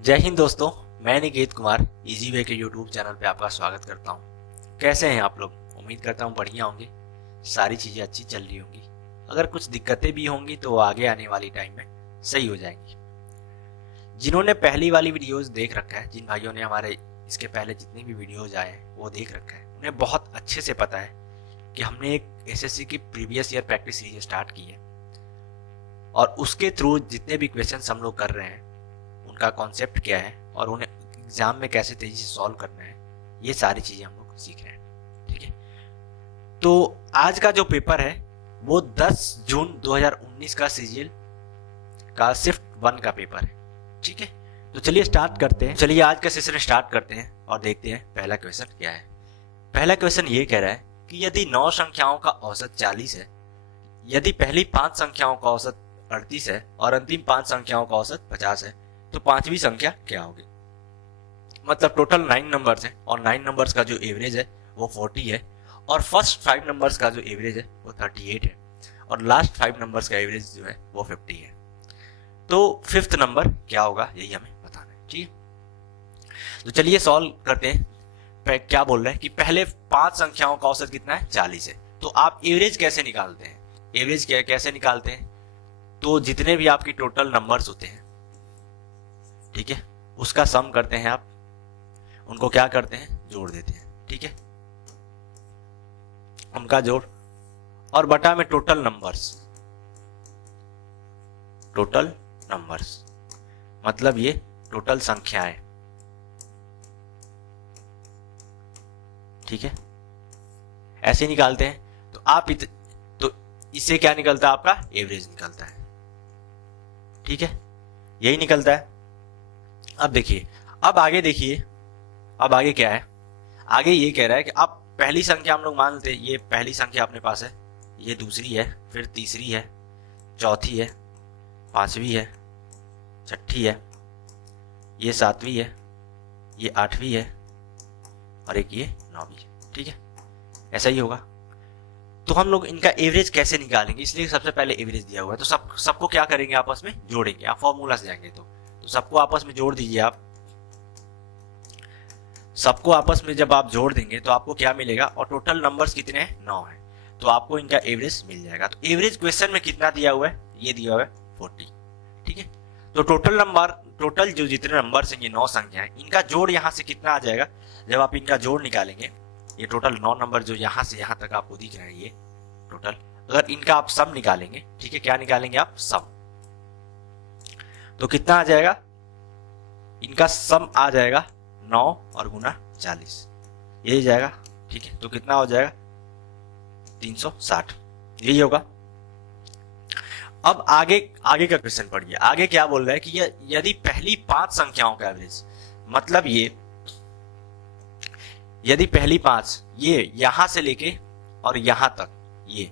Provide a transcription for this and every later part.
जय हिंद दोस्तों। मैं निकेत कुमार इजी वे के यूट्यूब चैनल पे आपका स्वागत करता हूँ। कैसे हैं आप लोग? उम्मीद करता हूँ बढ़िया होंगे, सारी चीज़ें अच्छी चल रही होंगी। अगर कुछ दिक्कतें भी होंगी तो आगे आने वाली टाइम में सही हो जाएंगी। जिन्होंने पहली वाली वीडियोस देख रखा है, जिन भाइयों ने हमारे इसके पहले जितनी भी वीडियोज आए हैं वो देख रखा है, उन्हें बहुत अच्छे से पता है कि हमने एक एसएससी की previous year practice series start की है और उसके थ्रू जितने भी क्वेश्चन हम लोग कर रहे हैं उनका कॉन्सेप्ट क्या है और उन्हें एग्जाम में कैसे तेजी से सॉल्व करना है, ये सारी चीजें हम लोग सीख रहे हैं। ठीक है, तो आज का जो पेपर है वो 10 जून 2019 का सीजीएल का शिफ्ट 1 का पेपर है। ठीक है, तो चलिए स्टार्ट करते हैं। चलिए आज का सेशन स्टार्ट करते हैं और देखते हैं पहला क्वेश्चन क्या है। पहला क्वेश्चन ये कह रहा है कि यदि 9 संख्याओं का औसत 40 है, यदि पहली 5 संख्याओं का औसत 38 है और अंतिम 5 संख्याओं का औसत 50 है, तो पांचवी संख्या क्या होगी? मतलब टोटल 9 नंबर्स हैं और 9 नंबर्स का जो एवरेज है वो 40 है और फर्स्ट 5 नंबर्स का जो एवरेज है वो 38 है और लास्ट 5 नंबर्स का एवरेज जो है वो 50 है। तो फिफ्थ नंबर क्या होगा, यही हमें बताना है। ठीक है, तो चलिए सॉल्व करते हैं। क्या बोल रहे हैं कि पहले 5 संख्याओं का औसत कितना है? 40 है। तो आप एवरेज कैसे निकालते हैं? एवरेज कैसे निकालते हैं? तो जितने भी आपकी टोटल नंबर्स होते हैं, ठीक है, उसका सम करते हैं आप, उनको क्या करते हैं? जोड़ देते हैं। ठीक है, उनका जोड़ और बटा में टोटल नंबर्स मतलब ये टोटल संख्याएं। ठीक है, ऐसे निकालते हैं। तो आप तो इससे क्या निकलता है? आपका एवरेज निकलता है। ठीक है, यही निकलता है। अब देखिए, अब आगे देखिए, अब आगे क्या है? आगे ये कह रहा है कि अब पहली संख्या हम लोग मान लेते हैं, ये पहली संख्या अपने पास है, ये दूसरी है, फिर तीसरी है, चौथी है, पांचवी है, छठी है, ये सातवीं है, ये आठवीं है और एक ये नौवीं है। ठीक है, ऐसा ही होगा। तो हम लोग इनका एवरेज कैसे निकालेंगे? इसलिए सबसे पहले एवरेज दिया हुआ है, तो सबको क्या करेंगे? आपस में जोड़ेंगे। आप फॉर्मूला से जाएंगे तो सबको आपस में जोड़ दीजिए। आप सबको आपस में जब आप जोड़ देंगे तो आपको क्या मिलेगा? और टोटल नंबर्स कितने हैं? 9 है, तो आपको इनका एवरेज मिल जाएगा। तो एवरेज क्वेश्चन में कितना दिया हुआ है? ये दिया हुआ है 40। ठीक है, तो टोटल जो जितने नंबर्स हैं, ये 9 संख्या है, इनका जोड़ यहाँ से कितना आ जाएगा? जब आप इनका जोड़ निकालेंगे, ये टोटल 9 नंबर जो यहाँ से यहाँ तक आपको दिख रहा है, ये टोटल, अगर इनका आप सम निकालेंगे, ठीक है, क्या निकालेंगे आप? सम। तो कितना आ जाएगा? इनका सम आ जाएगा 9 और गुना 40, यही जाएगा। ठीक है, तो कितना हो जाएगा? 360, यही होगा। अब आगे का क्वेश्चन पढ़िए। आगे क्या बोल रहा है कि यदि पहली 5 संख्याओं का एवरेज, मतलब ये यदि पहली 5, ये यहां से लेके और यहां तक, ये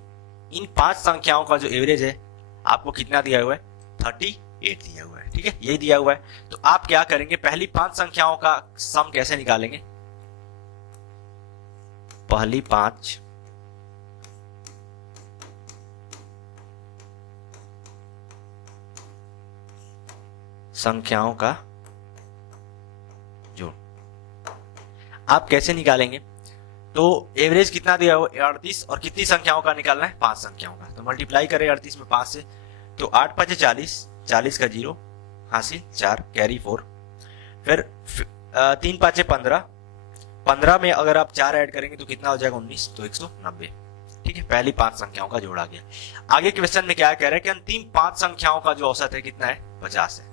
इन 5 संख्याओं का जो एवरेज है आपको कितना दिया हुआ है? 38 दिया हुआ है। ठीक है, यही दिया हुआ है। तो आप क्या करेंगे? पहली 5 संख्याओं का सम कैसे निकालेंगे? पहली 5 संख्याओं का जोड़ आप कैसे निकालेंगे? तो एवरेज कितना दिया हुआ? 38 और कितनी संख्याओं का निकालना है? 5 संख्याओं का। तो मल्टीप्लाई करें 38 में 5 से, तो 8 5 40, 40 का 0 हासिल 4, कैरी 4, फिर 3 5 15, 15 में अगर आप 4 ऐड करेंगे तो कितना हो जाएगा? 19, तो 190। ठीक है, पहली 5 संख्याओं का जोड़ आ गया। आगे क्वेश्चन में क्या कह रहा है कि अंतिम 5 संख्याओं का जो औसत है कितना है? 50 है।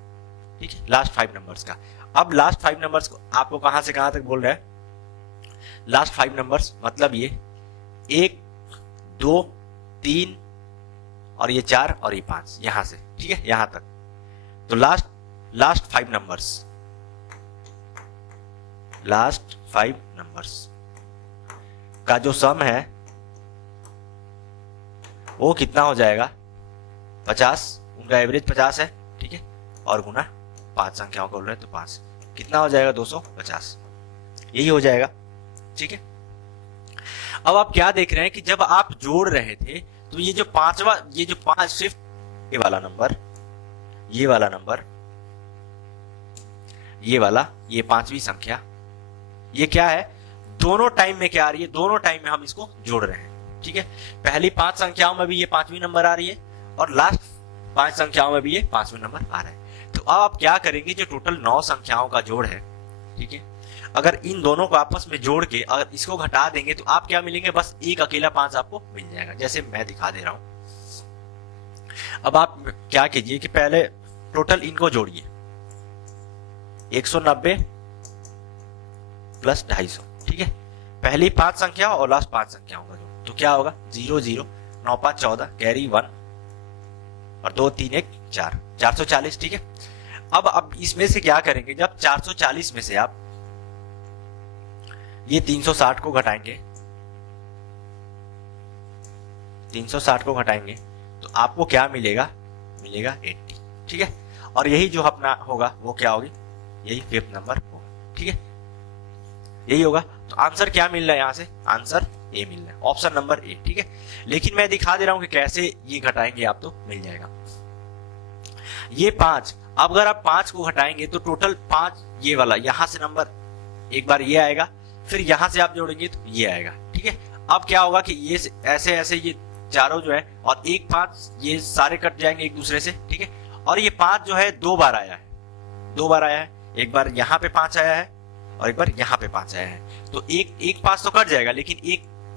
ठीक है, लास्ट 5 नंबर्स का। अब लास्ट 5 नंबर्स को आपको कहां से कहां तक बोल रहा है? लास्ट 5 नंबर्स मतलब ये 1 2 3 और ये 4 और ये 5, यहां से, ठीक है, यहां तक। तो लास्ट 5 नंबर्स का जो सम है वो कितना हो जाएगा? 50। उनका एवरेज 50 है। ठीक है, और गुना 5 संख्याओं को बोल रहे हैं, तो 5 कितना हो जाएगा? 250, यही हो जाएगा। ठीक है, अब आप क्या देख रहे हैं कि जब आप जोड़ रहे थे तो ये जो पांचवा, ये जो 5 फिफ्थ, ये वाला नंबर ये वाला, ये पांचवी संख्या, ये क्या है, दोनों टाइम में क्या आ रही है, दोनों टाइम में हम इसको जोड़ रहे हैं। ठीक है, पहली 5 संख्याओं में भी ये 5वीं नंबर आ रही है और लास्ट 5 संख्याओं में भी ये 5वीं नंबर आ रहा है। तो अब आप क्या करेंगे, जो टोटल 9 संख्याओं का जोड़ है, ठीक है, अगर इन दोनों को आपस में जोड़ के अगर इसको घटा देंगे तो आप क्या मिलेंगे, बस एक अकेला 5 आपको मिल जाएगा, जैसे मैं दिखा दे रहा हूं। अब आप क्या कीजिए कि पहले टोटल इनको जोड़िए, 190 प्लस 250, ठीक है, पहली 5 संख्या और लास्ट 5 संख्याओं का जोड़, तो क्या होगा, 0 0 9 5 14 कैरी 1 और 2 3 1 4, 440। ठीक है, अब इसमें से क्या करेंगे, जब 440 में से आप ये 360 को घटाएंगे, 360 को घटाएंगे तो आपको क्या मिलेगा, मिलेगा 80। ठीक है, और यही जो अपना होगा वो क्या होगी, यही 5th नंबर होगा। ठीक है, यही होगा। तो आंसर क्या मिल रहा है, यहां से आंसर ए मिल रहा है, ऑप्शन नंबर ए। ठीक है, लेकिन मैं दिखा दे रहा हूं कि कैसे ये घटाएंगे आप, तो मिल जाएगा ये 5। अब अगर आप 5 को घटाएंगे तो टोटल 5, ये वाला यहां से नंबर एक बार ये आएगा, फिर यहां से आप जोड़ेंगे तो ये आएगा। ठीक है, अब क्या होगा कि ये ऐसे ऐसे ये चारों जो है और एक 5 ये सारे कट जाएंगे एक दूसरे से। ठीक है, और ये 5 जो है 2 बार आया है, 2 बार आया है, एक बार यहाँ पे 5 आया है और एक बार यहाँ पे 5 आया है, तो एक 5 तो कट जाएगा, लेकिन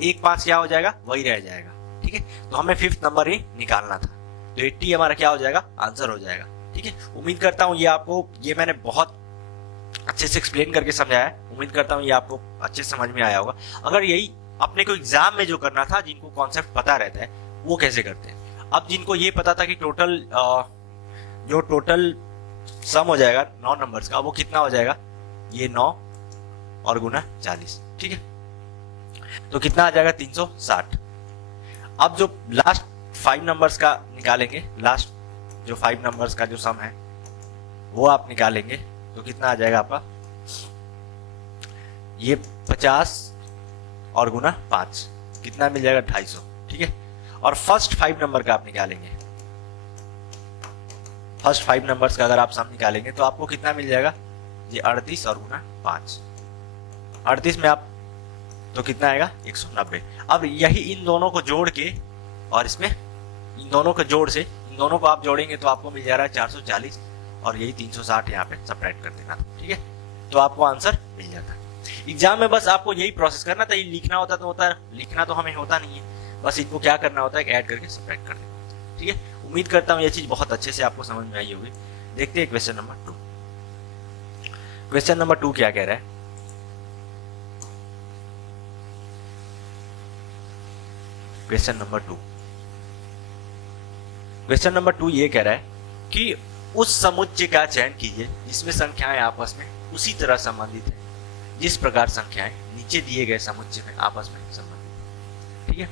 एक 5 क्या हो जाएगा, वही रह जाएगा। ठीक है, तो हमें 5th नंबर ही निकालना था, तो 80 हमारा क्या हो जाएगा, आंसर हो जाएगा। ठीक है, उम्मीद करता हूँ ये आपको, ये मैंने बहुत अच्छे से एक्सप्लेन करके समझाया है, उम्मीद करता हूँ ये आपको अच्छे से समझ में आया होगा। अगर यही अपने को एग्जाम में जो करना था, जिनको कॉन्सेप्ट पता रहता है वो कैसे करते हैं, अब जिनको ये पता था कि टोटल जो टोटल सम हो जाएगा 9 नंबर्स का, वो कितना हो जाएगा, ये 9 और गुना 40। ठीक है, तो कितना आ जाएगा, 360। अब जो लास्ट 5 नंबर्स का निकालेंगे, लास्ट जो 5 नंबर्स का जो सम है वो आप निकालेंगे, तो कितना आ जाएगा आपका, ये 50 और गुना 5 कितना मिल जाएगा, 250। ठीक है, और फर्स्ट 5 नंबर का आप निकालेंगे, फर्स्ट 5 नंबर्स का अगर आप सम निकालेंगे तो आपको कितना मिल जाएगा, ये 38 और गुना 5, 38 में आप तो कितना आएगा, 190। अब यही इन दोनों को जोड़ के और इसमें इन दोनों के जोड़ से इन दोनों को आप जोड़ेंगे तो आपको मिल जा रहा है 440 और यही 360 यहाँ पे सब्ट्रैक्ट कर देना। ठीक है, तो आपको आंसर मिल जाता है। एग्जाम में बस आपको यही प्रोसेस करना था, ये लिखना होता तो होता है, लिखना तो हमें होता नहीं है, बस इनको क्या करना होता है, ऐड करके सब्ट्रैक्ट कर देना। ठीक है, उम्मीद करता हूँ ये चीज बहुत अच्छे से आपको समझ में आई होगी। देखते हैं क्वेश्चन नंबर 2। क्वेश्चन नंबर 2 क्या कह रहा है, क्वेश्चन नंबर 2, क्वेश्चन नंबर 2 ये कह रहा है कि उस समुच्चय का चयन कीजिए जिसमें संख्याएं आपस में उसी तरह संबंधित है जिस प्रकार संख्याएं नीचे दिए गए समुच्चय में आपस में संबंधित है। ठीक है,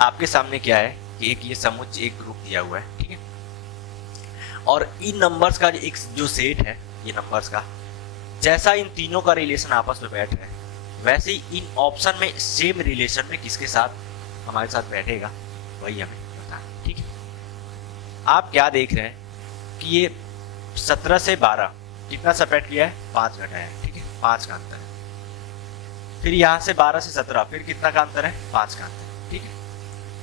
आपके सामने क्या है कि एक ये समुच्चय, एक ग्रुप दिया हुआ है। ठीक है, और इन नंबर्स का एक जो सेट है, ये नंबर्स का, जैसा इन तीनों का रिलेशन आपस में बैठ रहा है, वैसे ही इन ऑप्शन में सेम रिलेशन में किसके साथ हमारे साथ बैठेगा, वही हमें बताना। ठीक है, आप क्या देख रहे हैं कि ये 17 से 12 कितना सब्ट्रैक्ट किया है, 5 घटाया है। ठीक है, 5 का अंतर है, फिर यहाँ से 12 से 17 फिर कितना का अंतर है, 5 का अंतर है। ठीक है,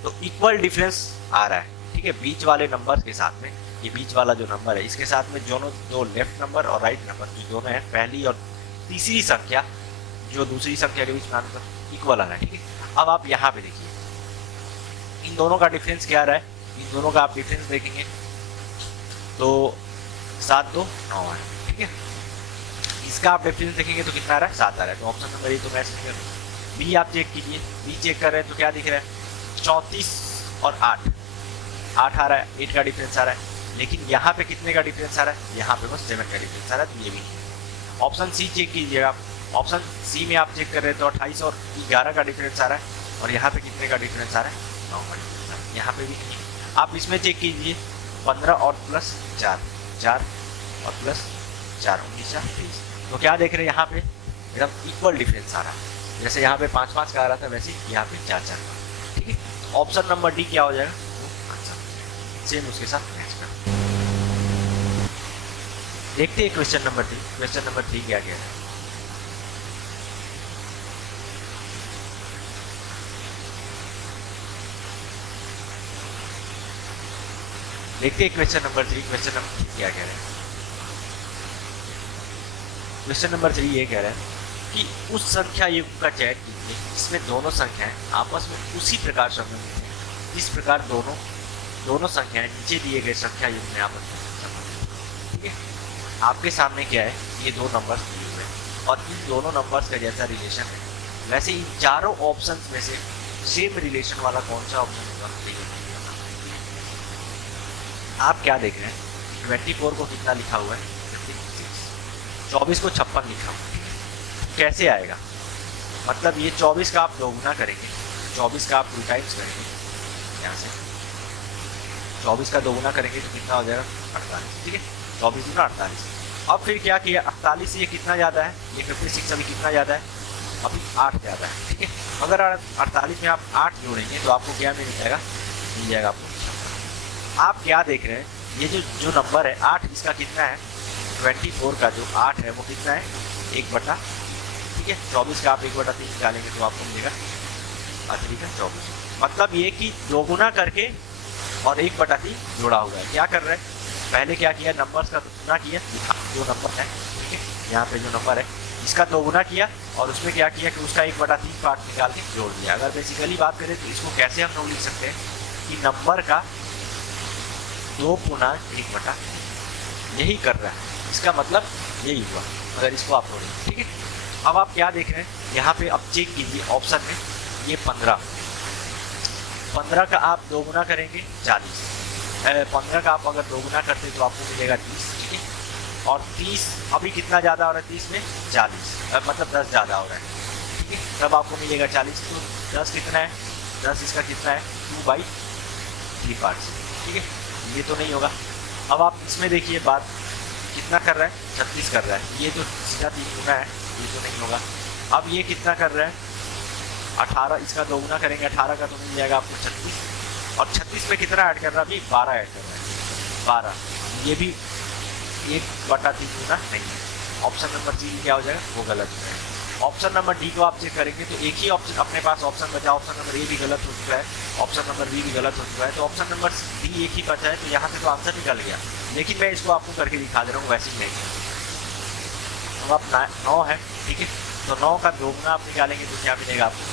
तो इक्वल डिफरेंस आ रहा है। ठीक है, बीच वाले नंबर के साथ में, ये बीच वाला जो नंबर है इसके साथ में दोनों, दो लेफ्ट नंबर और राइट नंबर जो दोनों है, पहली और तीसरी संख्या जो दूसरी संख्या के बीच में अंतर इक्वल आ रहा है। ठीक है, अब आप यहाँ पे देखिए इन दोनों का डिफरेंस क्या आ रहा है, इन दोनों का आप डिफरेंस देखेंगे तो 7 2 9 है। ठीक है, इसका आप डिफरेंस देखेंगे तो कितना आ रहा है, 7 आ रहा है। तो ऑप्शन नंबर ये तो मैच नहीं कर रहा। बी आप चेक कीजिए, बी चेक कर रहे हैं तो क्या दिख रहा है, 34 और 8 आ रहा है, 8 का डिफरेंस आ रहा है। लेकिन यहाँ पे कितने का डिफरेंस आ रहा है, यहाँ पे बस 7 का डिफरेंस आ रहा है, तो ये भी। ऑप्शन सी चेक कीजिएगा आप, ऑप्शन सी में आप चेक कर रहे हैं तो 28 और 11 का डिफरेंस आ रहा है, और यहाँ पे कितने का डिफरेंस आ रहा है, 9 का डिफरेंस आ रहा है। यहाँ पे भी आप इसमें चेक कीजिए, 15 और प्लस 4, 4 और प्लस 4 19 20, तो क्या देख रहे हैं यहाँ पे एकदम इक्वल डिफरेंस आ रहा है। जैसे यहाँ पे 5 5 का आ रहा था, वैसे यहाँ पे 4 4 का। ठीक है, ऑप्शन नंबर डी क्या हो जाएगा, वो आंसर सेम उसके साथ मैच कर। देखते हैं क्वेश्चन नंबर 3। क्वेश्चन नंबर 3 क्या कह रहा है? देखते हैं क्वेश्चन नंबर 3। क्वेश्चन नंबर 3 क्या कह रहा है? क्वेश्चन नंबर 3 ये कह रहा है कि उस संख्या युग्म का चयन कीजिए जिसमें दोनों संख्याएं आपस में उसी प्रकार संबंधित हैं जिस प्रकार दोनों संख्याएं नीचे दिए गए संख्या युग्म में आपस में संबंधित हैं। ठीक है, आपके सामने क्या है, ये दो नंबर्स दिए हुए हैं और इन दोनों नंबर्स का जैसा रिलेशन है वैसे इन चारों ऑप्शंस में से सेम रिलेशन वाला कौन सा ऑप्शन होगा? आप क्या देख रहे हैं, 24 को कितना लिखा हुआ है? 24 को 56 लिखा हुआ है। कैसे आएगा? मतलब ये 24 का आप दोगुना करेंगे, 24 का आप 2 टाइम्स करेंगे, यहाँ से 24 का दोगुना करेंगे तो कितना हो जाएगा? 48। ठीक है, 24 गुना 48। अब फिर क्या किया, 48 से ये कितना ज़्यादा है, ये 56 अभी कितना ज़्यादा है? अभी 8 ज़्यादा है। ठीक है, अगर 48 में आप 8 जोड़ेंगे तो आपको क्या मिल जाएगा आपको। आप क्या देख रहे हैं, ये जो नंबर है 8, इसका कितना है? 24 का जो 8 है वो कितना है? 1/। ठीक है, 24 का आप 1/3 निकालेंगे तो आपको मिलेगा 3 का 24। मतलब ये कि दोगुना करके और 1/3 जोड़ा हुआ है। क्या कर रहे हैं, पहले क्या किया, नंबर्स का दोगुना किया, जो नंबर है, ठीक है, यहाँ पे जो नंबर है इसका दोगुना किया और उसमें क्या किया कि उसका 1/3 पार्ट निकाल के जोड़ दिया। अगर बेसिकली बात करें तो इसको कैसे हम लोग लिख सकते हैं कि नंबर का 2 गुना 1/, यही कर रहा है, इसका मतलब यही हुआ अगर इसको आप जोड़ें। ठीक है, अब आप क्या देख रहे हैं यहाँ पे, अब चेक कीजिए ऑप्शन में, ये 15 का आप दोगुना करेंगे 40, 15 का आप अगर दोगुना करते तो आपको मिलेगा 30। ठीक है, और 30 अभी कितना ज़्यादा हो रहा है, 30 में 40, मतलब 10 ज़्यादा हो रहा है। ठीक है, तब आपको मिलेगा 40। तो 10 कितना है, 10 इसका कितना है? 2/3 पार्ट्स। ठीक है, ये तो नहीं होगा। अब आप इसमें देखिए बात कितना कर रहा है, 36 कर रहा है, ये तो सीधा 3 गुना है, ये तो नहीं होगा। अब ये कितना कर रहा है, 18, इसका दोगुना करेंगे 18 का तो मिल जाएगा आपको 36, और 36 में कितना ऐड कर रहा है अभी? 12 ऐड कर रहा है, 12। ये भी 1/3 गुना नहीं है। ऑप्शन नंबर डी क्या हो जाएगा, वो गलत हो जाएगा। ऑप्शन नंबर डी को आप चेक करेंगे तो एक ही ऑप्शन अपने पास ऑप्शन बचा, ऑप्शन नंबर ए भी गलत हो चुका है, ऑप्शन नंबर बी भी गलत हो चुका है, तो ऑप्शन नंबर डी एक ही बचा है, तो यहाँ से तो आंसर निकल गया। लेकिन मैं इसको आपको करके दिखा दे रहा हूँ, वैसे ही नहीं। अब आप 9 है, ठीक है, तो 9 का दोगुना आप निकालेंगे तो क्या मिलेगा आपको?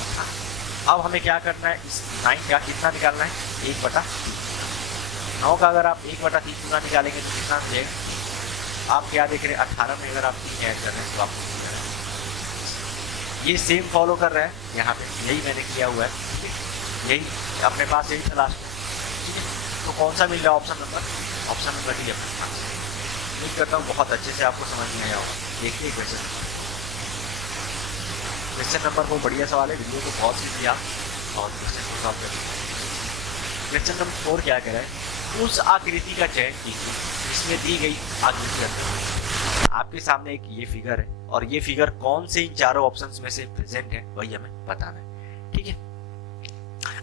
अब हमें क्या करना है, इस 9 का कितना निकालना है? 1/3। 9 का अगर आप 1/3 गुना निकालेंगे तो कितना मिलेगा? आप क्या देख रहे हैं, 18 में अगर आप 3 ऐड कर रहे हैं तो आपको ये सेम फॉलो कर रहा है, यहाँ पे यही मैंने किया हुआ है। ठीक है, यही अपने पास यही तलाश है। ठीक है, तो कौन सा मिल रहा है? ऑप्शन नंबर डी अपने पास। उम्मीद करता हूँ बहुत अच्छे से आपको समझ में आया होगा। देखिए क्वेश्चन नंबर वो बढ़िया सवाल है, वीडियो को बहुत सी दिया और क्वेश्चन को सॉल्व कर दिया। क्वेश्चन नंबर 4 क्या कह रहा है, उस आकृति का चयन कीजिए जिसमें दी गई आकृति। आपके सामने एक ये फिगर है और ये फिगर कौन से इन चारों ऑप्शंस में से प्रेजेंट है वही हमें बताना है। ठीक है,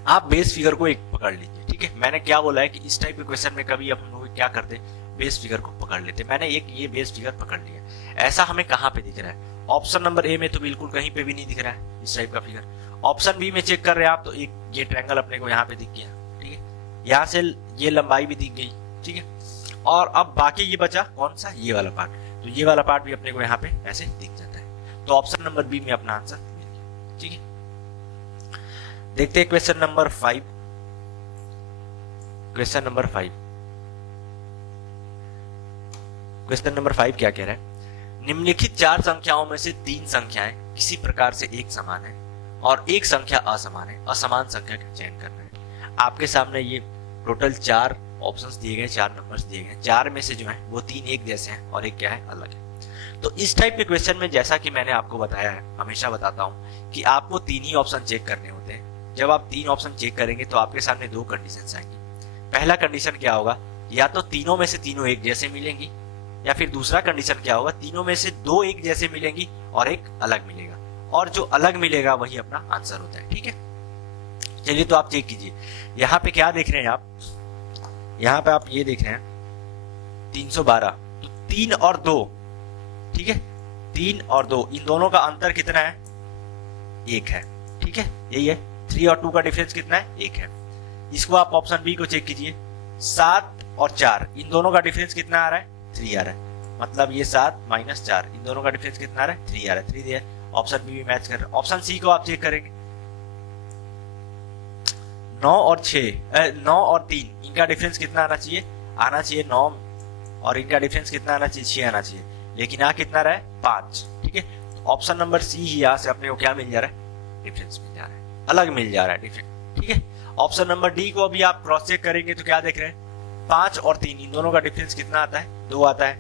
आप बेस फिगर को एक पकड़ लीजिए। ठीक है, मैंने क्या बोला है कि इस टाइप के क्वेश्चन में कभी हम लोग क्या करते, बेस फिगर को पकड़ लेते। मैंने एक ये बेस फिगर पकड़ लिया। ऐसा हमें कहाँ पे दिख रहा है? ऑप्शन नंबर ए में तो बिल्कुल कहीं पे भी नहीं दिख रहा है इस टाइप का फिगर। ऑप्शन बी में चेक कर रहे हैं आप तो एक ये ट्रायंगल अपने को यहाँ पे दिख गया। ठीक है, यहाँ से ये लंबाई भी दिख गई। ठीक है, और अब बाकी ये बचा कौन सा, ये वाला पार्ट, तो ये वाला पार्ट भी अपने को यहाँ पे ऐसे दिख जाता है। तो ऑप्शन नंबर बी में अपना आंसर मिल गया। ठीक है, देखते हैं क्वेश्चन नंबर 5। क्वेश्चन नंबर 5 क्या कह रहा है, निम्नलिखित 4 संख्याओं में से 3 संख्याएं किसी प्रकार से एक समान है और एक संख्या असमान है, असमान संख्या का चयन करना है। आपके सामने ये टोटल 4 ऑप्शंस दिए गए, 4 नंबर्स दिए गए। 4 में से जो है वो 3 एक जैसे हैं और एक क्या है, अलग है। तो इस टाइप के क्वेश्चन में जैसा कि मैंने आपको बताया है, हमेशा बताता हूं कि आपको 3 ही ऑप्शन चेक करने होते हैं। जब आप 3 ऑप्शन चेक करेंगे तो आपके सामने 2 कंडीशंस आएंगी। पहला कंडीशन क्या होगा, या तो तीनों में से तीनों एक जैसे मिलेंगी, या फिर दूसरा कंडीशन क्या होगा, तीनों में से 2 एक जैसे मिलेंगी और एक अलग मिलेगा, और जो अलग मिलेगा वही अपना आंसर होता है। ठीक है, चलिए तो आप चेक कीजिए। यहाँ पे क्या देख रहे हैं आप, यहाँ पे आप ये देख रहे हैं 312, तो 3 और 2, ठीक है, 3 और 2 इन दोनों का अंतर कितना है? 1 है, ठीक है, यही है। 3 और 2 का डिफरेंस कितना है? 1 है। इसको आप ऑप्शन बी को चेक कीजिए, 7 और 4 इन दोनों का डिफरेंस कितना आ रहा है? 3 आ रहा है। मतलब ये 7 माइनस 4 इन दोनों का डिफरेंस कितना आ रहा है? 3 आ रहा है। 3 दिया है। ऑप्शन बी भी मैच कर रहा है। ऑप्शन सी को आप चेक करेंगे, 9 और 3 इनका डिफरेंस कितना आना चाहिए? आना चाहिए 9, और इनका डिफरेंस कितना आना चाहिए? 6 आना चाहिए। लेकिन यहाँ कितना रहा है? 5, ठीक है। तो ऑप्शन नंबर सी ही यहाँ से अपने को क्या मिल जा रहा है? डिफरेंस मिल जा रहा है, अलग मिल जा रहा है डिफरेंस, ठीक है। ऑप्शन नंबर डी को अभी आप क्रॉस चेक करेंगे तो क्या देख रहे हैं? 5 और 3 इन दोनों का डिफरेंस कितना आता है? 2 आता है,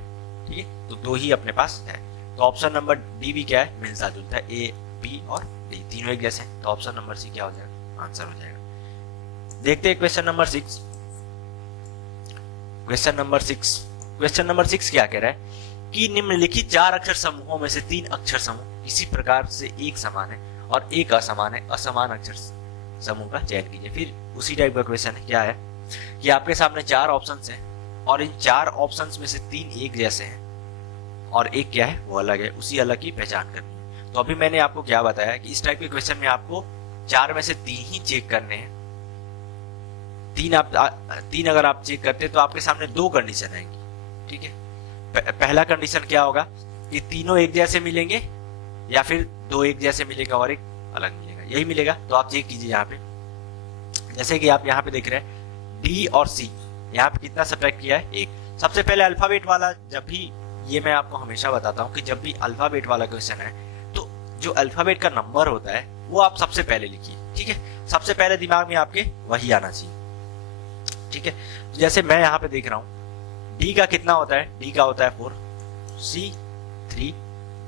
ठीक है। तो 2 ही अपने पास है। तो ऑप्शन नंबर डी भी क्या है? मिलता जुलता है। ए, बी और डी तीनों एक जैसे हैं। तो ऑप्शन नंबर सी क्या हो जाएगा? आंसर हो जाएगा। देखते हैं क्वेश्चन नंबर 6। क्वेश्चन नंबर 6 क्या कह रहा है कि निम्नलिखित 4 अक्षर समूहों में से 3 अक्षर समूह इसी प्रकार से एक समान है और एक असमान है, असमान अक्षर समूह का चयन कीजिए। फिर उसी टाइप का क्वेश्चन है। क्या है कि आपके सामने 4 ऑप्शंस हैं और इन 4 ऑप्शंस में से 3 एक जैसे हैं और एक क्या है? वो अलग है। उसी अलग की पहचान करनी है। तो अभी मैंने आपको क्या बताया कि इस टाइप के क्वेश्चन में आपको 4 में से 3 ही चेक करने हैं। 3 अगर आप चेक करते हैं तो आपके सामने 2 कंडीशन आएंगी, ठीक है। पहला कंडीशन क्या होगा कि तीनों एक जैसे मिलेंगे या फिर 2 एक जैसे मिलेगा और एक अलग मिलेगा, यही मिलेगा। तो आप चेक कीजिए यहाँ पे, जैसे कि आप यहाँ पे देख रहे हैं डी और सी, यहाँ पे कितना सब्ट्रैक्ट किया है? 1। सबसे पहले अल्फाबेट वाला, जब भी, ये मैं आपको हमेशा बताता हूँ कि जब भी अल्फाबेट वाला क्वेश्चन है तो जो अल्फाबेट का नंबर होता है वो आप सबसे पहले लिखिए, ठीक है। सबसे पहले दिमाग में आपके वही आना चाहिए, ठीक है। जैसे मैं यहाँ पे देख रहा हूँ डी का कितना होता है? डी का होता है 4, सी 3,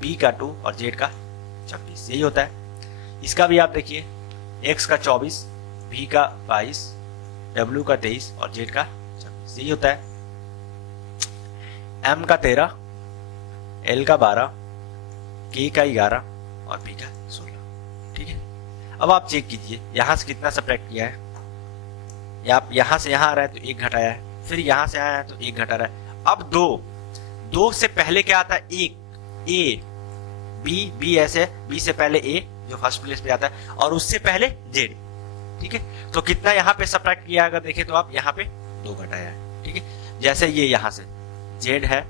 बी का 2 और जेड का 26, यही होता है। इसका भी आप देखिए, एक्स का 24, बी का 22, डब्ल्यू का 23 और जेड का 26, यही होता है। एम का 13, एल का 12, के का 11 और पी का 16, ठीक है। अब आप चेक कीजिए यहां से कितना सब्ट्रैक्ट किया है। आप यहां से यहां आ रहा है तो 1 घटाया है, फिर यहां से आया है तो 1 घटा रहा है। अब 2 से पहले क्या आता है? 1, ए, बी ऐसे, बी से पहले ए जो फर्स्ट प्लेस पे आता है और उससे पहले जेड, ठीक है। तो कितना यहाँ पे सब्ट्रैक्ट किया अगर देखें तो आप यहाँ पे 2 घटाया है, ठीक है। जैसे ये यहाँ से जेड है,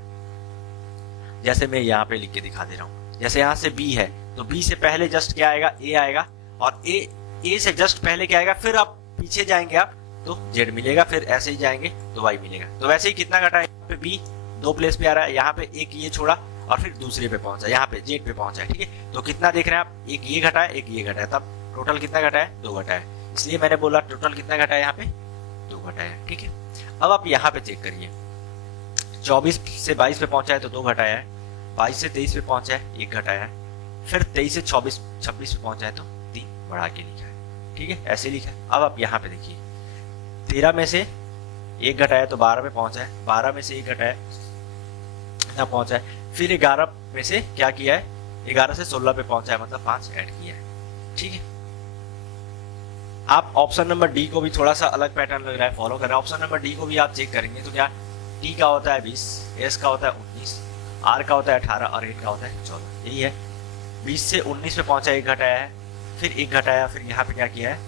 जैसे मैं यहाँ पे लिख के दिखा दे रहा हूँ। जैसे यहाँ से बी है तो बी से पहले जस्ट क्या आएगा? ए आएगा, और ए से जस्ट पहले क्या आएगा? फिर आप पीछे जाएंगे आप तो जेड मिलेगा, फिर ऐसे ही जाएंगे तो वाई मिलेगा। तो वैसे ही कितना घटा है? यहाँ पे बी 2 प्लेस पे आ रहा है, यहाँ पे एक ये छोड़ा और फिर दूसरे पे पहुंचा, यहाँ पे जेड पे पहुंचा है, ठीक है। तो कितना देख रहे हैं आप? एक ये घटा है, एक ये घटा है, तब टोटल कितना घटा है? 2 घटा है। इसलिए मैंने बोला टोटल कितना घटा है? यहाँ पे 2 घटा है, ठीक है। अब आप यहाँ पे चेक करिए, 24 से 22 पे पहुंचा है तो 2 घटाया है, 22 से 23 पे पहुंचा है 1 घटाया है, फिर 23 से 26 पे पहुंचा है तो 3 बढ़ा के लिखा है, ठीक है, ऐसे लिखा है। अब आप यहाँ पे देखिए 13 में से 1 घटाया तो 12 पे पहुंचा है, 12 में से 1 घटाया इतना पहुंचा है, फिर 11 में से क्या किया है? 11 से 16 पे पहुंचा है, मतलब 5 ऐड किया है, ठीक है। आप ऑप्शन नंबर डी को भी थोड़ा सा अलग पैटर्न लग रहा है, फॉलो कर रहे हैं। ऑप्शन नंबर डी को भी आप चेक करेंगे तो क्या टी का होता है 20, एस का होता है 19, आर का होता है 18 और एट का होता है 14, यही है। 20 से 19 पे पहुंचा, 1 घटाया है, फिर 1 घटाया, फिर यहाँ पे क्या किया है?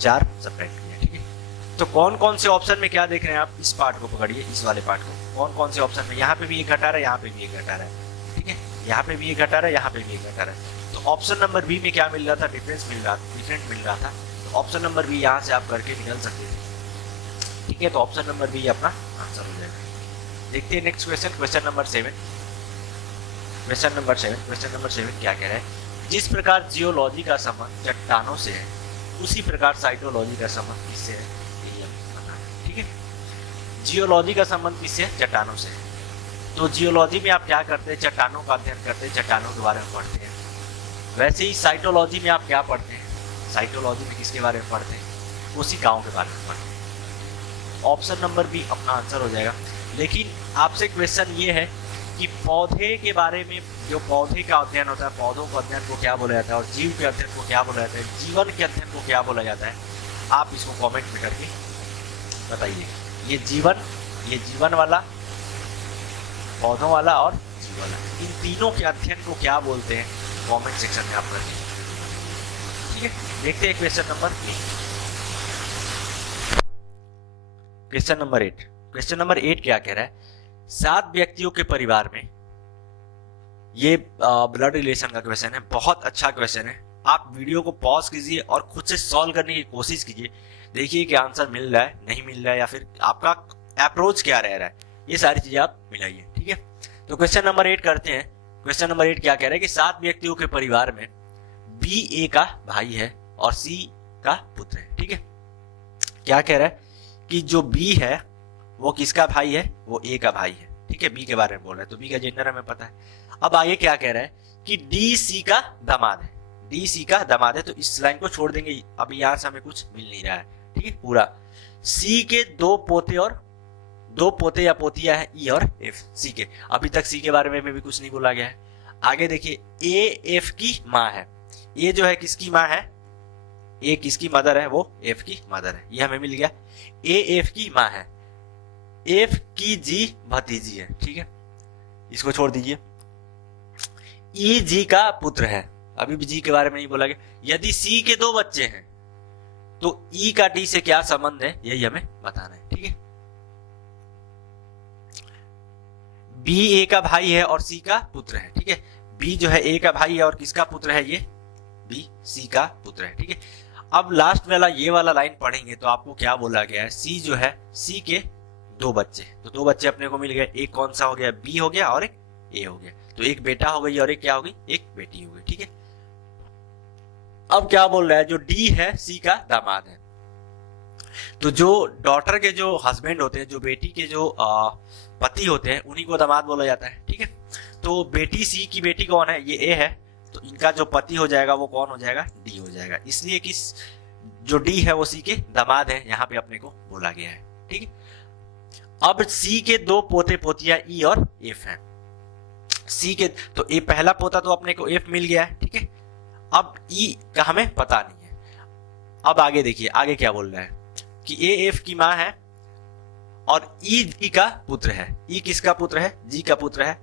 4 सब्ट्रैक्ट किया, ठीक है। तो कौन कौन से ऑप्शन में क्या देख रहे हैं आप? इस पार्ट को पकड़िए, इस वाले पार्ट को। कौन कौन से ऑप्शन में? यहाँ पे भी 1 घटा रहा है, यहाँ पे भी 1 घटा रहा है, ठीक है। यहाँ पे भी 1 घटा रहा है, यहाँ पे भी 1 घटा रहा है। तो ऑप्शन नंबर बी में क्या मिल रहा था? डिफरेंस मिल रहा था, डिफरेंट मिल रहा था। तो ऑप्शन नंबर बी यहाँ से आप करके निकल सकते थे, ठीक है। तो ऑप्शन नंबर बी अपना आंसर हो जाएगा। देखते हैं next question, question number 7। Question number 7 क्या कह रहा है? जिस प्रकार जियोलॉजी का संबंध चट्टानों से है उसी प्रकार साइटोलॉजी का संबंध किससे है? यही हमें पता है, ठीक है। जियोलॉजी का संबंध किससे है? चट्टानों से है। तो जियोलॉजी में आप क्या करते हैं? चट्टानों का अध्ययन करते हैं, चट्टानों के बारे में पढ़ते हैं। वैसे ही साइटोलॉजी में आप क्या पढ़ते हैं? साइटोलॉजी में किसके बारे में पढ़ते हैं? उसी गाँव के बारे में पढ़ते हैं। ऑप्शन नंबर बी अपना आंसर हो जाएगा। लेकिन आपसे क्वेश्चन ये है कि पौधे के बारे में, जो पौधे का अध्ययन होता है, पौधों के अध्ययन को क्या बोला जाता है और जीव के अध्ययन को क्या बोला जाता है, जीवन के अध्ययन को क्या बोला जाता है? आप इसको कमेंट में करके बताइए। ये जीवन ये जीवन वाला, पौधों वाला और जीव वाला, इन तीनों के अध्ययन को क्या बोलते हैं, कमेंट सेक्शन में आप करें। ठीक है, देखते हैं question number 8। Question number 8, question number 8 क्या कह रहा है, 7 व्यक्तियों के परिवार में, ये ब्लड रिलेशन का क्वेश्चन है, बहुत अच्छा क्वेश्चन है। आप वीडियो को पॉज कीजिए और खुद से सॉल्व करने की कोशिश कीजिए, देखिए कि आंसर मिल रहा है, नहीं मिल रहा है, या फिर आपका अप्रोच क्या रह रहा है, ये सारी चीजें आप मिलाइए। ठीक है, तो क्वेश्चन नंबर 8 करते हैं। क्वेश्चन नंबर 8 क्या कह रहा है कि 7 व्यक्तियों के परिवार में बी ए का भाई है और सी का पुत्र है। ठीक है, क्या कह रहा है कि जो बी है वो किसका भाई है, वो ए का भाई है। ठीक है, बी के बारे में बोल रहा है, तो बी का जेंडर हमें पता है। अब आगे क्या कह रहा है कि डी सी का दामाद है, डी सी का दामाद है, तो इस लाइन को छोड़ देंगे, अब यहां से हमें कुछ मिल नहीं रहा है। ठीक है, पूरा सी के 2 पोते और 2 पोते या पोतियां है, ई और एफ। सी के, अभी तक सी के बारे में भी कुछ नहीं बोला गया है। आगे देखिए, ए एफ की माँ है, ये जो है किसकी माँ है, ए किसकी मदर है, वो एफ की मदर है, ये हमें मिल गया। ए एफ की माँ है, एफ की जी भतीजी है। ठीक है, इसको छोड़ दीजिए। ई जी का पुत्र है, अभी भी जी के बारे में नहीं बोला गया। यदि सी के 2 बच्चे हैं तो ई का डी से क्या संबंध है, यही हमें बताना है। ठीक है, बी ए का भाई है और सी का पुत्र है। ठीक है, बी जो है ए का भाई है और किसका पुत्र है, ये बी सी का पुत्र है। ठीक है, अब लास्ट वाला ये वाला लाइन पढ़ेंगे तो आपको क्या बोला गया है, सी जो है, सी के 2 बच्चे, तो 2 बच्चे अपने को मिल गए, एक कौन सा हो गया, बी हो गया और एक ए हो गया, तो एक बेटा हो गई और एक क्या हो गई, एक बेटी हो गई। ठीक है, अब क्या बोल रहा है, जो डी है सी का दामाद है, तो जो डॉटर के जो हस्बैंड होते हैं, जो बेटी के जो पति होते हैं, उन्हीं को दामाद बोला जाता है। ठीक है, तो बेटी सी की बेटी कौन है, ये ए है, तो इनका जो पति हो जाएगा वो कौन हो जाएगा, डी हो जाएगा, इसलिए कि जो डी है वो सी के दामाद है, यहाँ पे अपने को बोला गया है। ठीक है, अब सी के 2 पोते पोतियां ई और एफ हैं। सी के, तो ए पहला पोता तो अपने को एफ मिल गया है। ठीक है, अब ई का हमें पता नहीं है। अब आगे देखिए, आगे क्या बोल रहा है कि ए एफ की मां है और ई जी का पुत्र है। ई किसका पुत्र है, जी का पुत्र है,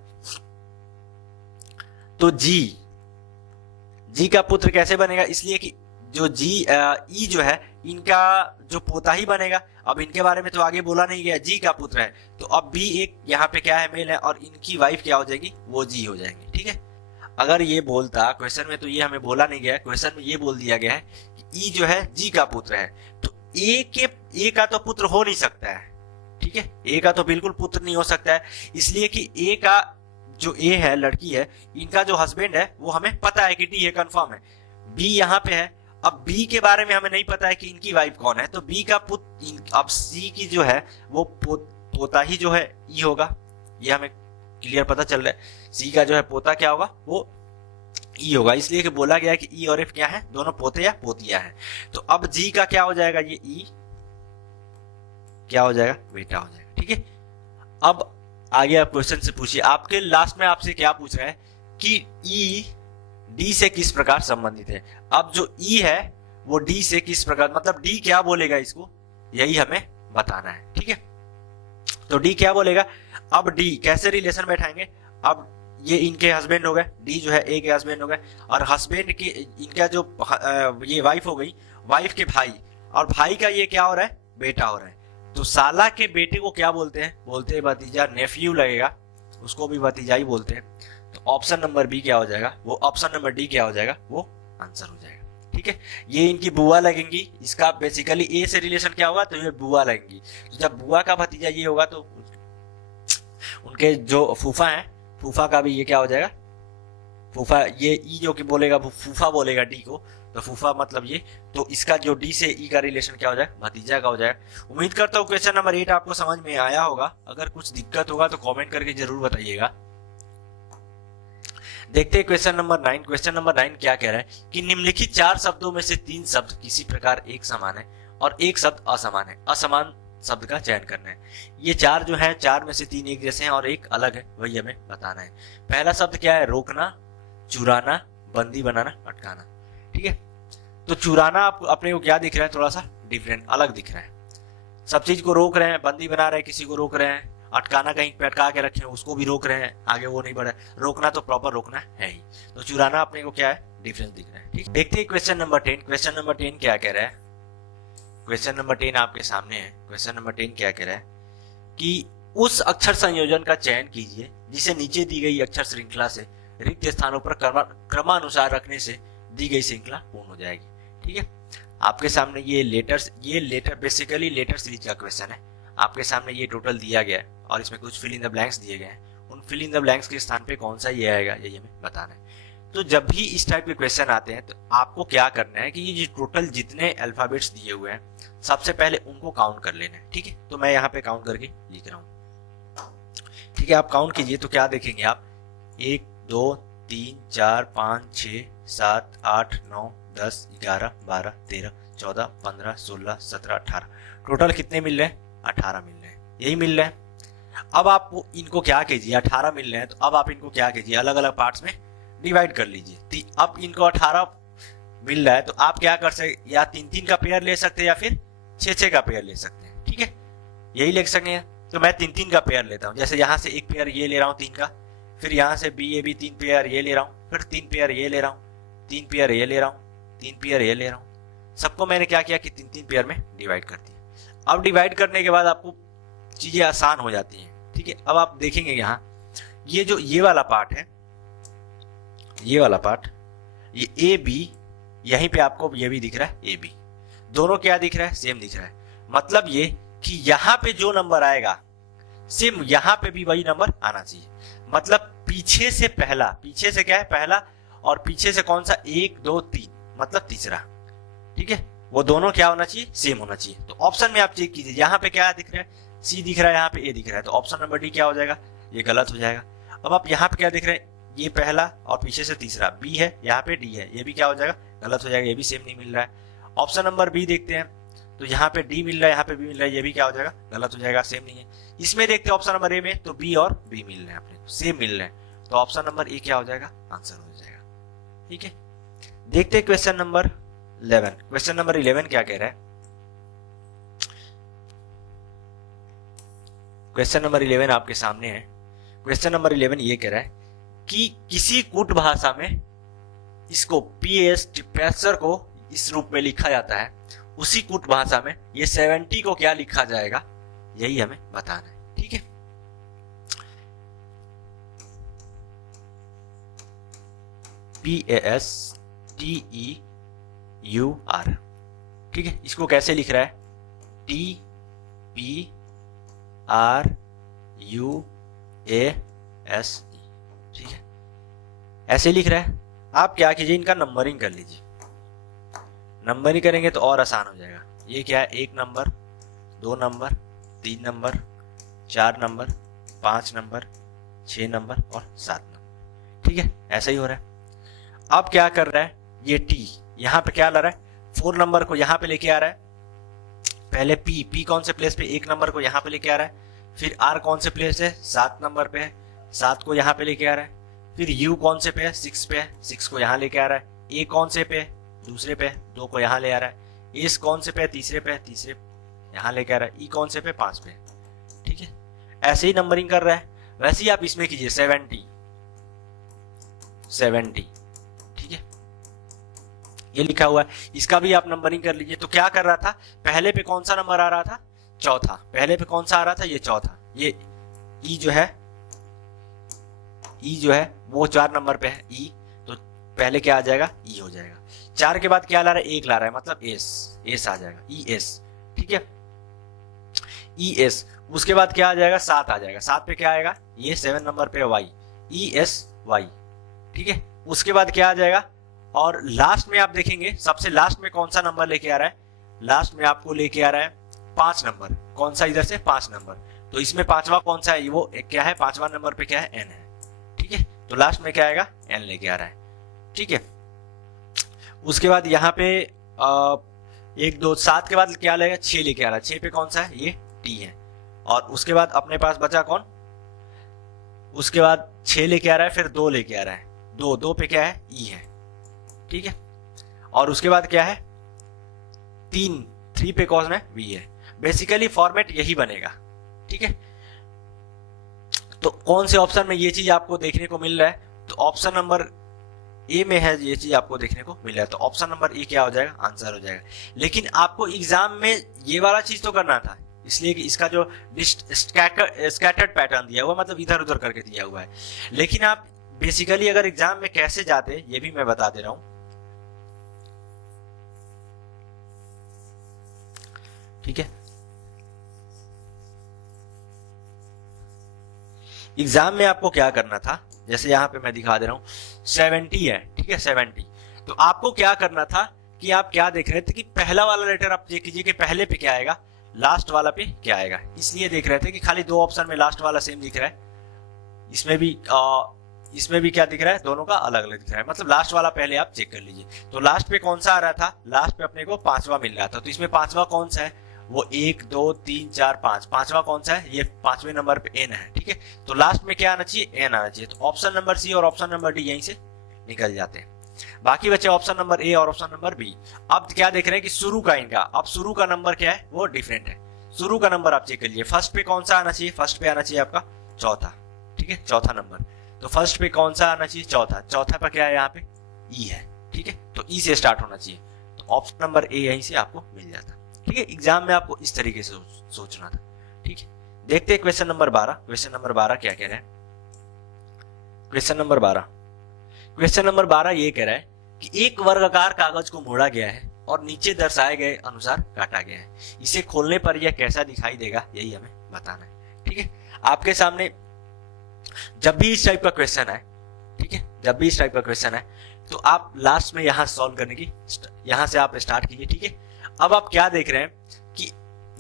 तो जी का पुत्र कैसे बनेगा, इसलिए कि जो ई जो है इनका जो पोता ही बनेगा। अब इनके बारे में तो आगे बोला नहीं गया, जी का पुत्र है, तो अब बी एक यहाँ पे क्या है, मेल है, और इनकी वाइफ क्या हो जाएगी, वो जी हो जाएंगे। ठीक है, अगर ये बोलता क्वेश्चन में, तो ये हमें बोला नहीं गया, क्वेश्चन में ये बोल दिया गया है कि ई जो है जी का पुत्र है, तो ए का तो पुत्र हो नहीं सकता है। ठीक है, ए का तो बिल्कुल पुत्र नहीं हो सकता है, इसलिए कि ए का जो ए है, लड़की है, इनका जो हस्बैंड है वो हमें पता है कि डी है, कंफर्म है। बी यहाँ पे है, अब बी के बारे में हमें नहीं पता है कि इनकी वाइफ कौन है, तो बी का पुत्र, अब सी की जो है वो पोता ही जो है ई होगा, ये हमें क्लियर पता चल रहा है। सी का जो है पोता क्या होगा, वो ई होगा, इसलिए कि बोला गया है कि ई और एफ क्या है, दोनों पोते या पोतियां हैं। तो अब जी का क्या हो जाएगा, ये ई क्या हो जाएगा, बेटा हो जाएगा। ठीक है, अब आगे आप क्वेश्चन से पूछिए, आपके लास्ट में आपसे क्या पूछ रहा है कि ई डी से किस प्रकार संबंधित है। अब जो ई है वो डी से किस प्रकार, मतलब डी क्या बोलेगा इसको, यही हमें बताना है। ठीक है, तो डी क्या बोलेगा, अब डी कैसे रिलेशन बैठाएंगे, अब ये इनके हस्बैंड हो गए, डी जो है ए के हस्बैंड हो गए, और हस्बैंड के इनका जो ये वाइफ हो गई, वाइफ के भाई, और भाई का ये क्या हो रहा है, बेटा हो रहा है, तो साला के बेटे को क्या बोलते हैं, बोलते हैं भतीजा, नेफ्यू लगेगा, उसको भी भतीजा ही बोलते हैं। तो ऑप्शन नंबर बी क्या हो जाएगा, वो ऑप्शन नंबर डी क्या हो जाएगा, वो आंसर हो जाएगा। ठीक है, ये इनकी बुआ लगेंगी, इसका बेसिकली ए से रिलेशन क्या होगा, तो ये बुआ लगेंगी, तो जब बुआ का भतीजा ये होगा तो उनके जो फूफा है, फूफा का भी ये क्या हो जाएगा, फूफा, ये ई जो कि बोलेगा वो फूफा बोलेगा डी को, तो फूफा मतलब ये, तो इसका जो डी से ई का रिलेशन क्या हो जाएगा, भतीजा का हो जाएगा। उम्मीद करता हूँ क्वेश्चन नंबर 8 आपको समझ में आया होगा, अगर कुछ दिक्कत होगा तो कमेंट करके जरूर बताइएगा। देखते हैं क्वेश्चन नंबर 9। क्वेश्चन नंबर 9 क्या कह रहा है कि निम्नलिखित 4 शब्दों में से 3 शब्द किसी प्रकार एक समान है और एक शब्द असमान है, असमान शब्द का चयन करना है। ये 4 जो है, 4 में से 3 एक जैसे हैं और एक अलग है, वही हमें बताना है। पहला शब्द क्या है, रोकना, चुराना, बंदी बनाना, अटकाना। ठीक है, तो चुराना अपने को क्या दिख रहा है, थोड़ा सा डिफरेंट, अलग दिख रहा है। सब चीज को रोक रहे हैं, बंदी बना रहे हैं, किसी को रोक रहे हैं, अटकाना कहीं पे अटका के रखे हैं उसको भी रोक रहे हैं, आगे वो नहीं बढ़े। रोकना तो प्रॉपर रोकना है ही, तो चुराना अपने को क्या है, डिफरेंस दिख रहा है। ठीक, देखते हैं क्वेश्चन नंबर 10। क्वेश्चन नंबर 10 क्या कह रहा है? क्वेश्चन नंबर 10 आपके सामने है। क्वेश्चन नंबर 10 क्या कह रहा है कि उस अक्षर संयोजन का चयन कीजिए जिसे नीचे दी गई अक्षर श्रृंखला से रिक्त स्थानों पर क्रमानुसार रखने से दी गई श्रृंखला पूर्ण हो जाएगी। ठीक है, आपके सामने ये लेटर बेसिकली लेटर सीरीज का क्वेश्चन है। आपके सामने ये टोटल दिया गया है और इसमें कुछ फिल इन द ब्लैंक्स दिए गए हैं। उन फिल इन द ब्लैंक्स के स्थान पे कौन सा ये आएगा ये हमें बताना है। तो जब भी इस टाइप के क्वेश्चन आते हैं तो आपको क्या करना है कि ये टोटल जितने अल्फाबेट्स दिए हुए हैं सबसे पहले उनको काउंट कर लेना है। ठीक है, तो मैं यहाँ पे काउंट करके लिख रहा हूँ। ठीक है, आप काउंट कीजिए तो क्या देखेंगे आप, 1 2 3 4 5 6 7 8 9 10 11 12 13 14 15 16 17 18 टोटल कितने मिल रहे हैं? 18 मिल रहे हैं, यही मिल रहे हैं। अब आप इनको क्या कीजिए, 18 मिल रहे हैं तो अब आप इनको क्या कीजिए, अलग अलग पार्ट्स में डिवाइड कर लीजिए। अब इनको 18 मिल रहा है तो आप क्या कर सकते, या 3-3 का पेयर ले सकते हैं या फिर 6-6 का पेयर ले सकते हैं। ठीक है, यही ले सकते हैं। तो मैं 3-3 का पेयर लेता हूँ, जैसे यहाँ से एक पेयर ये ले रहा हूँ 3 का, फिर यहाँ से BAB 3 पेयर ये ले रहा हूँ, फिर 3 पेयर ये ले रहा हूँ, 3 पेयर ये ले रहा हूँ, 3 पेयर ये ले रहा हूँ। सबको मैंने क्या किया कि 3-3 पेयर में डिवाइड कर दिया। अब डिवाइड करने के बाद आपको चीजें आसान हो जाती हैं। ठीक है, अब आप देखेंगे यहाँ ये जो ये वाला पार्ट है, ये वाला पार्ट, ये AB, यहीं पे आपको ये भी दिख रहा है AB, दोनों क्या दिख रहा है, सेम दिख रहा है। मतलब ये कि यहाँ पे जो नंबर आएगा सेम यहाँ पे भी वही नंबर आना चाहिए। मतलब पीछे से पहला, पीछे से क्या है पहला, और पीछे से कौन सा, 1 2 3 मतलब तीसरा। ठीक है, वो दोनों क्या होना चाहिए, सेम होना चाहिए। तो ऑप्शन में आप चेक कीजिए, यहाँ पे क्या दिख रहा है, C दिख रहा है, यहाँ पे A दिख रहा है, तो ऑप्शन नंबर D क्या हो जाएगा, ये गलत हो जाएगा। अब आप यहाँ पे क्या दिख रहे हैं, ये पहला और पीछे से तीसरा B है, यहाँ पे D है, ये भी क्या हो जाएगा, गलत हो जाएगा, ये भी सेम नहीं मिल रहा है। ऑप्शन नंबर B देखते हैं तो यहाँ पे D मिल रहा है, यहाँ पे B मिल रहा है, ये भी क्या हो जाएगा, गलत हो जाएगा, सेम नहीं है। इसमें देखते हैं ऑप्शन नंबर A में, तो B और B मिल रहे हैं अपने को, सेम मिल रहे हैं, तो ऑप्शन नंबर A क्या हो जाएगा, आंसर हो जाएगा। ठीक है, देखते हैं क्वेश्चन नंबर 11। क्वेश्चन नंबर 11 क्या कह रहा है? क्वेश्चन नंबर 11 आपके सामने है। क्वेश्चन नंबर 11 ये कह रहा है कि किसी कूट भाषा में इसको पैसर को इस रूप में लिखा जाता है, उसी कूट भाषा में ये 70 को क्या लिखा जाएगा, यही हमें बताना है। ठीक है, PASTEUR। ठीक है, इसको कैसे लिख रहा है, TPRUASE। ठीक है, ऐसे लिख रहा है। आप क्या कीजिए, इनका नंबरिंग कर लीजिए। नंबरिंग करेंगे तो और आसान हो जाएगा। ये क्या है, 1 number, 2 number, 3 number, 4 number, 5 number, 6 number और 7 नंबर। ठीक है, ऐसा ही हो रहा है। अब क्या कर रहा है, ये T यहाँ पे क्या ला रहा है, 4 नंबर को यहाँ पे लेके आ रहा है। पहले P कौन से प्लेस पे, 1 नंबर को यहाँ पे लेके आ रहा है। फिर R कौन से प्लेस है, 7 नंबर पे है, 7 को यहाँ पे लेके आ रहा है। फिर U कौन से पे है, 6 पे है, 6 को यहाँ लेके आ रहा है। A कौन से पे है, दूसरे पे, 2 को यहाँ ले आ रहा है। S कौन से पे, तीसरे पे, तीसरे यहाँ लेके आ रहा है। E कौन से पे, 5 पे। ठीक है, ऐसे ही नंबरिंग कर रहा है। वैसे ही आप इसमें कीजिए, 70। ठीक है, ये लिखा हुआ है, इसका भी आप नंबरिंग कर लीजिए। तो क्या कर रहा था, पहले पे कौन सा नंबर आ रहा था, चौथा। पहले पे कौन सा आ रहा था, ये चौथा। ये E जो है वो 4 नंबर पे है E, तो पहले क्या आ जाएगा, E हो जाएगा। 4 के बाद क्या ला रहा है, 1 ला रहा है, मतलब S आ जाएगा, ES। ठीक है, ES। उसके बाद क्या आ जाएगा, 7 आ जाएगा। 7 पे क्या आएगा, ये 7 नंबर पे Y, ESY। ठीक है, उसके बाद क्या आ जाएगा, और लास्ट में आप देखेंगे सबसे लास्ट में कौन सा नंबर लेके आ रहा है, लास्ट में आपको लेके आ रहा है 5 नंबर। कौन सा, इधर से 5 नंबर। तो इसमें 5वां कौन सा है, वो क्या है, 5वां नंबर पे क्या है, N है। ठीक है, तो लास्ट में क्या आएगा, N लेके आ रहा है। ठीक है, उसके बाद यहाँ पे 1 2 7 के बाद क्या लेगा, 6 लेके आ रहा है। 6 पे कौन सा है, ये T है। और उसके बाद अपने पास बचा कौन, उसके बाद 6 लेके आ रहा है, फिर 2 लेके आ रहा है। 2 पे क्या है, E है। ठीक है, और उसके बाद क्या है, 3 पे कौन है, V है। बेसिकली फॉर्मेट यही बनेगा। ठीक है, तो कौन से ऑप्शन में ये चीज आपको देखने को मिल रहा है, तो ऑप्शन नंबर ए में है ये चीज आपको देखने को मिल रहा है, तो ऑप्शन नंबर ए क्या हो जाएगा, आंसर हो जाएगा। लेकिन आपको एग्जाम में ये वाला चीज तो करना था, इसलिए कि इसका जो स्कैटर्ड पैटर्न दिया हुआ मतलब इधर उधर करके दिया हुआ है। लेकिन आप बेसिकली अगर एग्जाम में कैसे जाते ये भी मैं बता दे रहा हूं। ठीक है, एग्जाम में आपको क्या करना था, जैसे यहां पे मैं दिखा दे रहा हूं 70 है। ठीक है, 70, तो आपको क्या करना था कि आप क्या देख रहे थे कि पहला वाला लेटर आप चेक कीजिए कि पहले पे क्या आएगा, लास्ट वाला पे क्या आएगा। इसलिए देख रहे थे कि खाली दो ऑप्शन में लास्ट वाला सेम दिख रहा है, इसमें भी क्या दिख रहा है, दोनों का अलग अलग दिख रहा है, मतलब लास्ट वाला पहले आप चेक कर लीजिए। तो लास्ट पे कौन सा आ रहा था, लास्ट पे अपने को पांचवा मिल रहा था, तो इसमें पांचवा कौन सा है, वो 1 2 3 4 5, पांचवा कौन सा है, ये पांचवें नंबर पे एन है। ठीक है, तो लास्ट में क्या आना चाहिए, एन आना चाहिए। तो ऑप्शन नंबर सी और ऑप्शन नंबर डी यहीं से निकल जाते हैं। बाकी बचे ऑप्शन नंबर ए और ऑप्शन नंबर बी। अब क्या देख रहे हैं कि शुरू का इनका, अब शुरू का नंबर क्या है, वो डिफरेंट है। शुरू का नंबर आप चेक कर लीजिए, फर्स्ट पे कौन सा आना चाहिए, फर्स्ट पे आना चाहिए आपका चौथा। ठीक है, चौथा नंबर, तो फर्स्ट पे कौन सा आना चाहिए, चौथा। चौथा पे क्या है, यहाँ पे ई है। ठीक है, तो ई से स्टार्ट होना चाहिए, तो ऑप्शन नंबर ए यहीं से आपको मिल जाता। ठीक है, एग्जाम में आपको इस तरीके से सोचना था। ठीक है, देखते हैं क्वेश्चन नंबर 12। क्वेश्चन नंबर 12 क्या कह रहा है, क्वेश्चन नंबर 12 ये कह रहा है कि एक वर्गाकार कागज को मोड़ा गया है और नीचे दर्शाए गए अनुसार काटा गया है। इसे खोलने पर यह कैसा दिखाई देगा, यही हमें बताना है। ठीक है, आपके सामने जब भी इस टाइप का क्वेश्चन है, ठीक है, जब भी इस टाइप का क्वेश्चन है तो आप लास्ट में यहां सॉल्व करने की, यहां से आप स्टार्ट कीजिए। ठीक है, अब आप क्या देख रहे हैं कि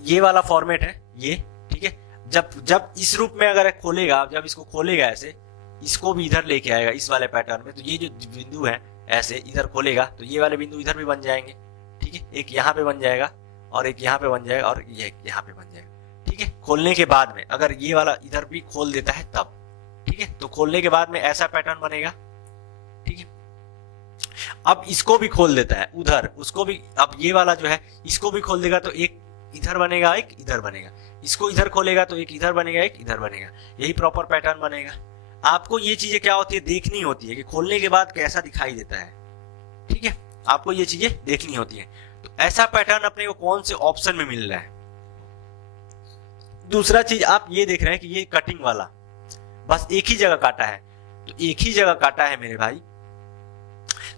ये वाला फॉर्मेट है ये। ठीक है, जब इस रूप में अगर खोलेगा, जब इसको खोलेगा ऐसे, इसको भी इधर लेके आएगा इस वाले पैटर्न में, तो ये जो बिंदु है ऐसे इधर खोलेगा तो ये वाले बिंदु इधर भी बन जाएंगे। ठीक है, एक यहाँ पे बन जाएगा और एक यहाँ पे बन जाएगा और ये यहाँ पे बन जाएगा। ठीक है, खोलने के बाद में अगर ये वाला इधर भी खोल देता है तब, ठीक है, तो खोलने के बाद में ऐसा पैटर्न बनेगा। ठीक है, अब इसको भी खोल देता है उधर, उसको भी, अब ये वाला जो है इसको भी खोल देगा तो एक इधर बनेगा एक इधर बनेगा, इसको इधर खोलेगा तो एक इधर बनेगा एक इधर बनेगा, यही प्रॉपर पैटर्न बनेगा। आपको ये चीजें क्या होती है, देखनी होती है कि खोलने के बाद कैसा दिखाई देता है। ठीक है, आपको ये चीजें देखनी होती है। तो ऐसा पैटर्न अपने को कौन से ऑप्शन में मिल रहा है। दूसरा चीज आप ये देख रहे हैं कि ये कटिंग वाला बस एक ही जगह काटा है, तो एक ही जगह काटा है मेरे भाई,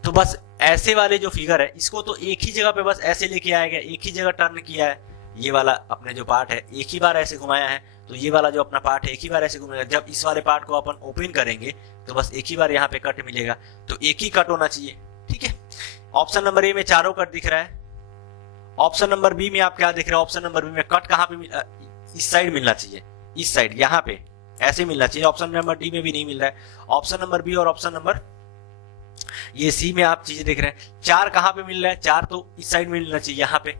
तो बस ऐसे वाले जो फिगर है इसको तो एक ही जगह पे बस ऐसे लेके आया गया, एक ही जगह टर्न किया है। ये वाला अपने जो पार्ट है एक ही बार ऐसे घुमाया है, तो ये वाला जो अपना पार्ट है एक ही बार ऐसे घुमाएगा। जब इस वाले पार्ट को अपन ओपन करेंगे तो बस एक ही बार यहाँ पे कट मिलेगा, तो एक ही कट होना चाहिए। ठीक है, ऑप्शन नंबर ए में चारों कट दिख रहा है। ऑप्शन नंबर बी में आप क्या देख रहे हो, ऑप्शन नंबर बी में कट कहाँ पे, इस साइड मिलना चाहिए, इस साइड यहाँ पे ऐसे मिलना चाहिए। ऑप्शन नंबर डी में भी नहीं मिल रहा है। ऑप्शन नंबर बी और ऑप्शन नंबर ये सी में आप चीजें देख रहे हैं, चार कहाँ पे मिल रहा है, चार तो इस साइड में मिलना चाहिए यहाँ पे।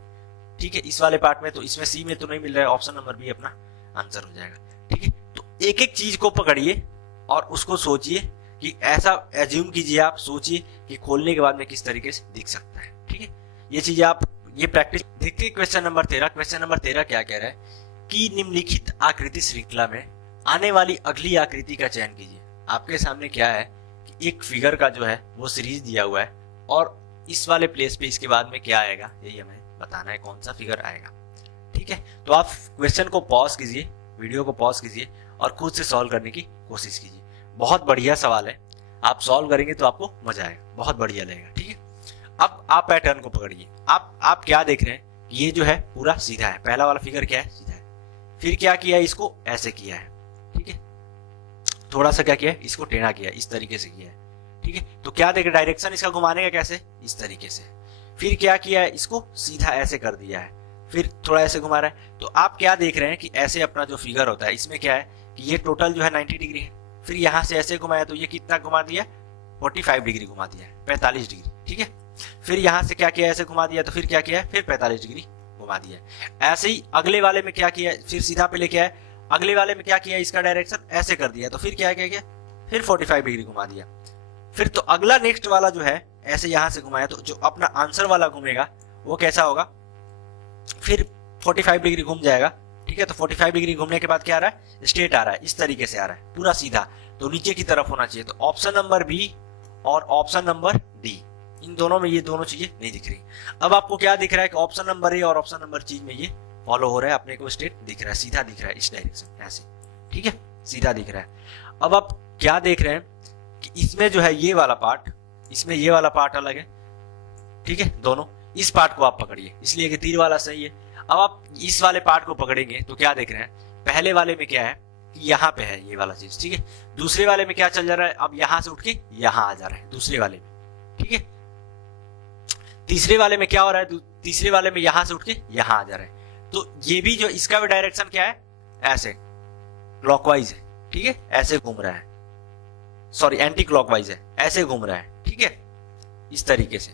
ठीक है, इस वाले पार्ट में, तो इसमें सी में तो नहीं मिल रहा है, ऑप्शन नंबर बी अपना आंसर हो जाएगा। ठीक है, तो एक एक चीज को पकड़िए और उसको सोचिए कि ऐसा एज्यूम कीजिए, आप सोचिए कि खोलने के बाद में किस तरीके से दिख सकता है। ठीक है, ये चीजें आप ये प्रैक्टिस। देखिए क्वेश्चन नंबर 13। क्वेश्चन नंबर 13 क्या कह रहा है कि निम्नलिखित आकृति श्रृंखला में आने वाली अगली आकृति का चयन कीजिए। आपके सामने क्या है कि एक फिगर का जो है वो सीरीज दिया हुआ है और इस वाले प्लेस पे इसके बाद में क्या आएगा यही हमें बताना है, कौन सा फिगर आएगा। ठीक है, तो आप क्वेश्चन को पॉज कीजिए, वीडियो को पॉज कीजिए और खुद से सॉल्व करने की कोशिश कीजिए। बहुत बढ़िया सवाल है, आप सॉल्व करेंगे तो आपको मजा आएगा, बहुत बढ़िया लगेगा। ठीक है, अब आप पैटर्न को पकड़िए। आप क्या देख रहे हैं कि ये जो है पूरा सीधा है, पहला वाला फिगर क्या है, सीधा है। फिर क्या किया है, इसको ऐसे किया है। ठीक है, थोड़ा सा क्या किया है, इसको टेढ़ा किया, इस तरीके से किया है। ठीक है, तो क्या देख, डायरेक्शन इसका घुमाने का कैसे, इस तरीके से। फिर क्या किया है, इसको सीधा ऐसे कर दिया है, फिर थोड़ा ऐसे घुमा रहा है। तो आप क्या देख रहे हैं कि ऐसे अपना जो फिगर होता है इसमें क्या है कि ये टोटल जो है 90 डिग्री है। फिर यहां से ऐसे घुमाया तो ये कितना घुमा दिया, 45 डिग्री घुमा दिया, 45 डिग्री। ठीक है, फिर यहां से क्या किया, ऐसे घुमा दिया, तो फिर क्या किया, फिर 45 डिग्री घुमा दिया। ऐसे ही अगले वाले में क्या किया, फिर सीधा पे लेके आए, अगले वाले में क्या किया, इसका डायरेक्शन ऐसे कर दिया, तो फिर क्या किया, फिर 45 डिग्री घुमा दिया। फिर तो अगला नेक्स्ट वाला जो है ऐसे यहां से घुमाया, तो जो अपना आंसर वाला घूमेगा वो कैसा होगा, फिर 45 डिग्री घूम जाएगा। ठीक है, तो 45 डिग्री घूमने के बाद क्या आ रहा है, स्ट्रेट आ रहा है, इस तरीके से आ रहा है पूरा सीधा, तो नीचे की तरफ होना चाहिए। तो ऑप्शन नंबर बी और ऑप्शन नंबर डी, इन दोनों में ये दोनों चीजें नहीं दिख रही। अब आपको क्या दिख रहा है कि ऑप्शन नंबर ए और ऑप्शन नंबर चीज में ये फॉलो हो रहा है, अपने को स्ट्रेट दिख रहा है, सीधा दिख रहा है इस डायरेक्शन ऐसे। ठीक है, सीधा दिख रहा है। अब आप क्या देख रहे हैं कि इसमें जो है ये वाला पार्ट, इसमें ये वाला पार्ट अलग है। ठीक है, दोनों इस पार्ट को आप पकड़िए, इसलिए कि तीर वाला सही है। अब आप इस वाले पार्ट को पकड़ेंगे तो क्या देख रहे हैं, पहले वाले में क्या है कि यहाँ पे है ये वाला चीज। ठीक है, दूसरे वाले में क्या चल जा रहा है, अब यहां से उठ के यहां आ जा रहा है दूसरे वाले में। ठीक है, तीसरे वाले में क्या हो रहा है, तीसरे वाले में यहां से उठ के यहां आ जा रहा है। तो ये भी जो इसका भी डायरेक्शन क्या है, ऐसे क्लॉकवाइज है। ठीक है, ऐसे घूम रहा है, सॉरी एंटी क्लॉकवाइज है, ऐसे घूम रहा है। ठीक है, इस तरीके से।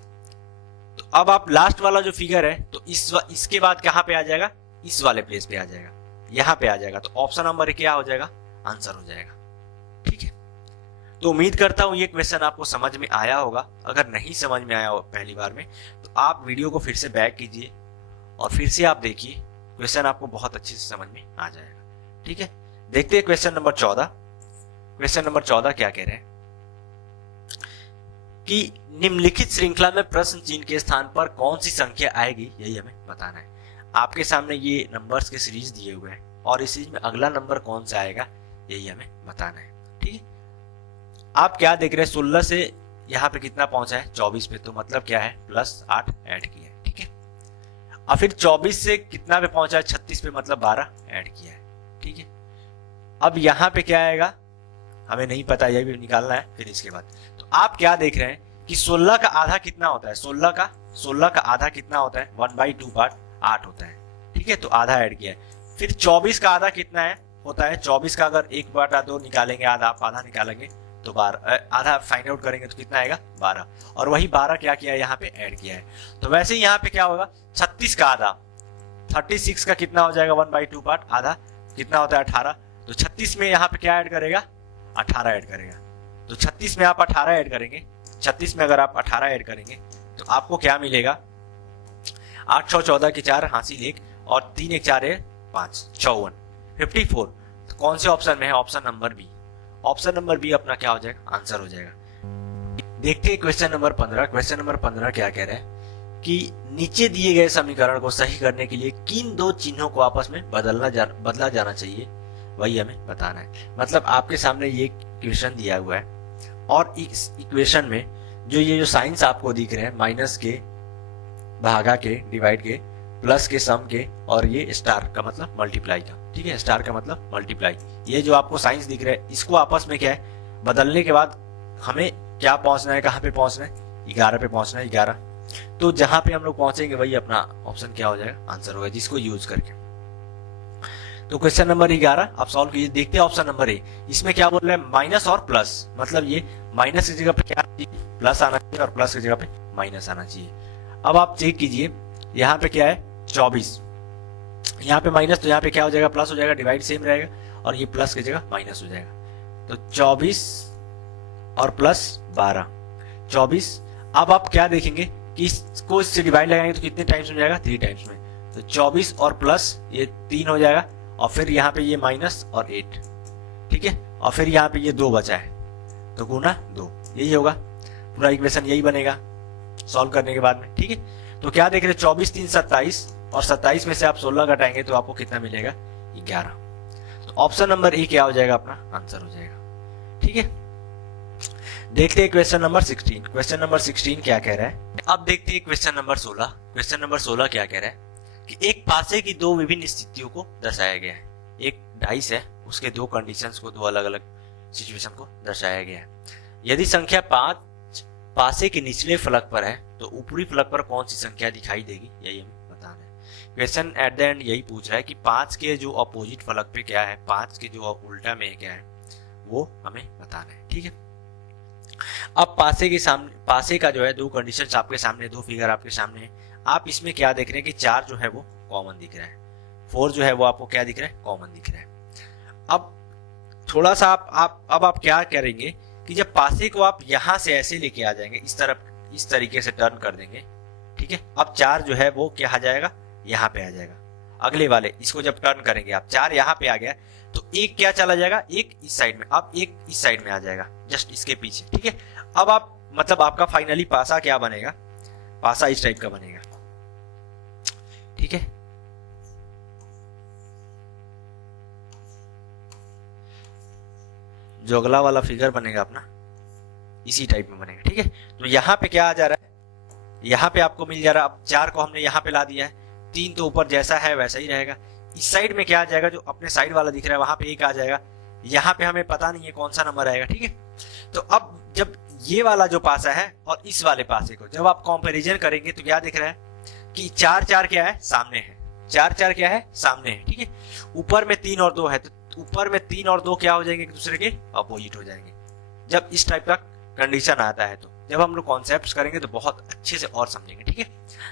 तो अब आप लास्ट वाला जो फिगर है, तो इसके बाद कहां पे आ जाएगा, इस वाले प्लेस पे आ जाएगा, यहां पे आ जाएगा। तो ऑप्शन नंबर क्या हो जाएगा, आंसर हो जाएगा। ठीक है, तो उम्मीद करता हूं ये क्वेश्चन आपको समझ में आया होगा। अगर नहीं समझ में आया हो पहली बार में, तो आप वीडियो को फिर से बैक कीजिए और फिर से आप देखिए, क्वेश्चन आपको बहुत अच्छे से समझ में आ जाएगा। ठीक है, देखते हैं क्वेश्चन नंबर 14। क्वेश्चन नंबर 14 क्या कह रहे हैं कि निम्नलिखित श्रृंखला में प्रश्न चिन्ह के स्थान पर कौन सी संख्या आएगी, यही हमें बताना है। आपके सामने ये नंबर्स के सीरीज दिए हुए हैं और इस सीरीज में अगला नंबर कौन सा आएगा, यही हमें बताना है। ठीक है, आप क्या देख रहे हैं, 16 से यहाँ पे कितना पहुंचा है, 24 पे, तो मतलब क्या है +8 ऐड किया है। ठीक है, और फिर 24 से कितना पे पहुंचा है, 36 पे, मतलब 12 ऐड किया है। ठीक है, अब यहाँ पे क्या आएगा हमें नहीं पता, यह भी निकालना है। फिर इसके बाद तो आप क्या देख रहे हैं कि 16 का आधा कितना होता है, 16 का आधा कितना होता है, 1/2 पार्ट 8 होता है। ठीक है, तो आधा ऐड किया है। फिर 24 का आधा कितना है होता है, 24 का अगर 1/2 निकालेंगे, आधा निकालेंगे तो 12, आधा फाइंड आउट करेंगे तो कितना आएगा, 12। और वही 12 क्या किया है, यहाँ पे ऐड किया है। तो वैसे ही यहाँ पे क्या होगा, 36 का आधा, 36 का कितना हो जाएगा, 1/2 पार्ट, आधा कितना होता है, 18। तो 36 में यहाँ पे क्या ऐड करेगा, 18 ऐड करेगा। तो 36 में आप 18 ऐड करेंगे, 36 में अगर आप 18 ऐड करेंगे तो आपको क्या मिलेगा, 8 6 14 की 4 हासिल 1 और 3 1 4 5 54 54। तो कौन से ऑप्शन में है, option number B. Option number B अपना क्या हो जाएगा, आंसर हो जाएगा। देखते हैं क्वेश्चन नंबर 15। क्वेश्चन नंबर 15 क्या कह रहा है कि नीचे दिए गए समीकरण को सही करने के लिए किन दो चिन्हों को आपस में बदला जाना चाहिए, वही हमें बताना है। मतलब आपके सामने ये इक्वेशन दिया हुआ है और इस इक्वेशन में ये जो साइंस आपको दिख रहे हैं, माइनस के, भागा के, डिवाइड के, प्लस के, सम के, और ये स्टार का मतलब मल्टीप्लाई का। ठीक है, स्टार का मतलब मल्टीप्लाई। ये जो आपको साइंस दिख रहा है, इसको आपस में क्या है, बदलने के बाद हमें क्या पहुंचना है, कहां पे पहुंचना है, 11 पे पहुंचना है, 11। तो जहां पे हम लोग पहुंचेंगे वही अपना ऑप्शन क्या हो जाएगा, आंसर होगा, जिसको यूज करके। तो क्वेश्चन नंबर 11 आप सॉल्व कीजिए। देखते हैं ऑप्शन नंबर ए, इसमें क्या बोल रहे हैं, माइनस और प्लस, मतलब ये माइनस की जगह पे क्या आना चाहिए, प्लस आना चाहिए, और प्लस की जगह पे माइनस आना चाहिए। अब आप चेक कीजिए, यहाँ पे क्या है, 24, यहाँ पे माइनस, तो यहाँ पे क्या हो जाएगा, प्लस हो जाएगा, डिवाइड सेम रहेगा, और ये प्लस की जगह माइनस हो जाएगा। तो 24 और प्लस 12, 24। अब आप क्या देखेंगे कि इसको इससे डिवाइड लगाएंगे तो कितने टाइम्स हो जाएगा, 3 टाइम्स में। तो 24 और प्लस ये 3 हो जाएगा, और फिर यहाँ पे ये माइनस और 8। ठीक है, और फिर यहाँ पे ये 2 बचा है, तो गुना 2, यही होगा पूरा इक्वेशन, यही बनेगा सॉल्व करने के बाद में। ठीक है, तो क्या देख रहे हैं, 24 3 27, और 27 में से आप 16 घटाएंगे तो आपको कितना मिलेगा, 11। तो ऑप्शन नंबर ए क्या हो जाएगा, अपना आंसर हो जाएगा। ठीक है, देखते हैं क्वेश्चन नंबर 16। क्वेश्चन नंबर 16 क्या कह रहा है, अब देखते हैं क्वेश्चन नंबर 16। क्वेश्चन नंबर 16 क्या कह रहा है कि एक पासे की दो विभिन्न स्थितियों को दर्शाया गया है। एक डाइस है, उसके दो कंडीशंस को, दो अलग अलग सिचुएशन को दर्शाया गया है। यदि संख्या 5 पासे के निचले फलक पर है तो ऊपरी फलक पर कौन सी संख्या दिखाई देगी, यही हमें बताना है। क्वेश्चन एट द एंड यही पूछ रहा है कि 5 के जो अपोजिट फलक पे क्या है, 5 के जो उल्टा में क्या है, वो हमें बताना है। ठीक है, अब पासे के सामने, पासे का जो है दो कंडीशंस आपके सामने, दो फिगर आपके सामने है। आप इसमें क्या देख रहे हैं कि 4 जो है वो कॉमन दिख रहा है, 4 जो है वो आपको क्या दिख रहा है, कॉमन दिख रहा है। अब थोड़ा सा अब आप क्या करेंगे कि जब पासे को आप यहां से ऐसे लेके आ जाएंगे, इस तरफ, इस तरीके से टर्न कर देंगे। ठीक है, अब 4 जो है वो क्या आ जाएगा, यहाँ पे आ जाएगा, अगले वाले इसको जब टर्न करेंगे आप, 4 यहाँ पे आ गया तो एक क्या चला जाएगा, एक इस साइड में, अब एक इस साइड में आ जाएगा जस्ट इसके पीछे। ठीक है, अब आप मतलब आपका फाइनली पासा क्या बनेगा, पासा इस टाइप का बनेगा। ठीक है, जो अगला वाला फिगर बनेगा अपना इसी टाइप में बनेगा। ठीक है, तो यहाँ पे क्या आ जा रहा है, यहाँ पे आपको मिल जा रहा है, अब 4 को हमने यहाँ पे ला दिया है, 3 तो ऊपर जैसा है वैसा ही रहेगा। इस साइड में क्या आ जाएगा, जो अपने साइड वाला दिख रहा है वहां पे 1 आ जाएगा, यहाँ पे हमें पता नहीं है कौन सा नंबर आएगा। ठीक है, तो अब जब ये वाला जो पासा है और इस वाले पासे को जब आप कंपैरिजन करेंगे तो क्या दिख रहा है कि 4 4 क्या है, सामने है, 4 4 क्या है, सामने है। ठीक है, ऊपर में 3 और 2 है, तो ऊपर में 3 और 2 क्या हो जाएंगे, एक दूसरे के अपोजिट हो जाएंगे जब इस टाइप का कंडीशन आता है। तो जब हम लोग कॉन्सेप्ट करेंगे तो बहुत अच्छे से और समझेंगे। ठीक है,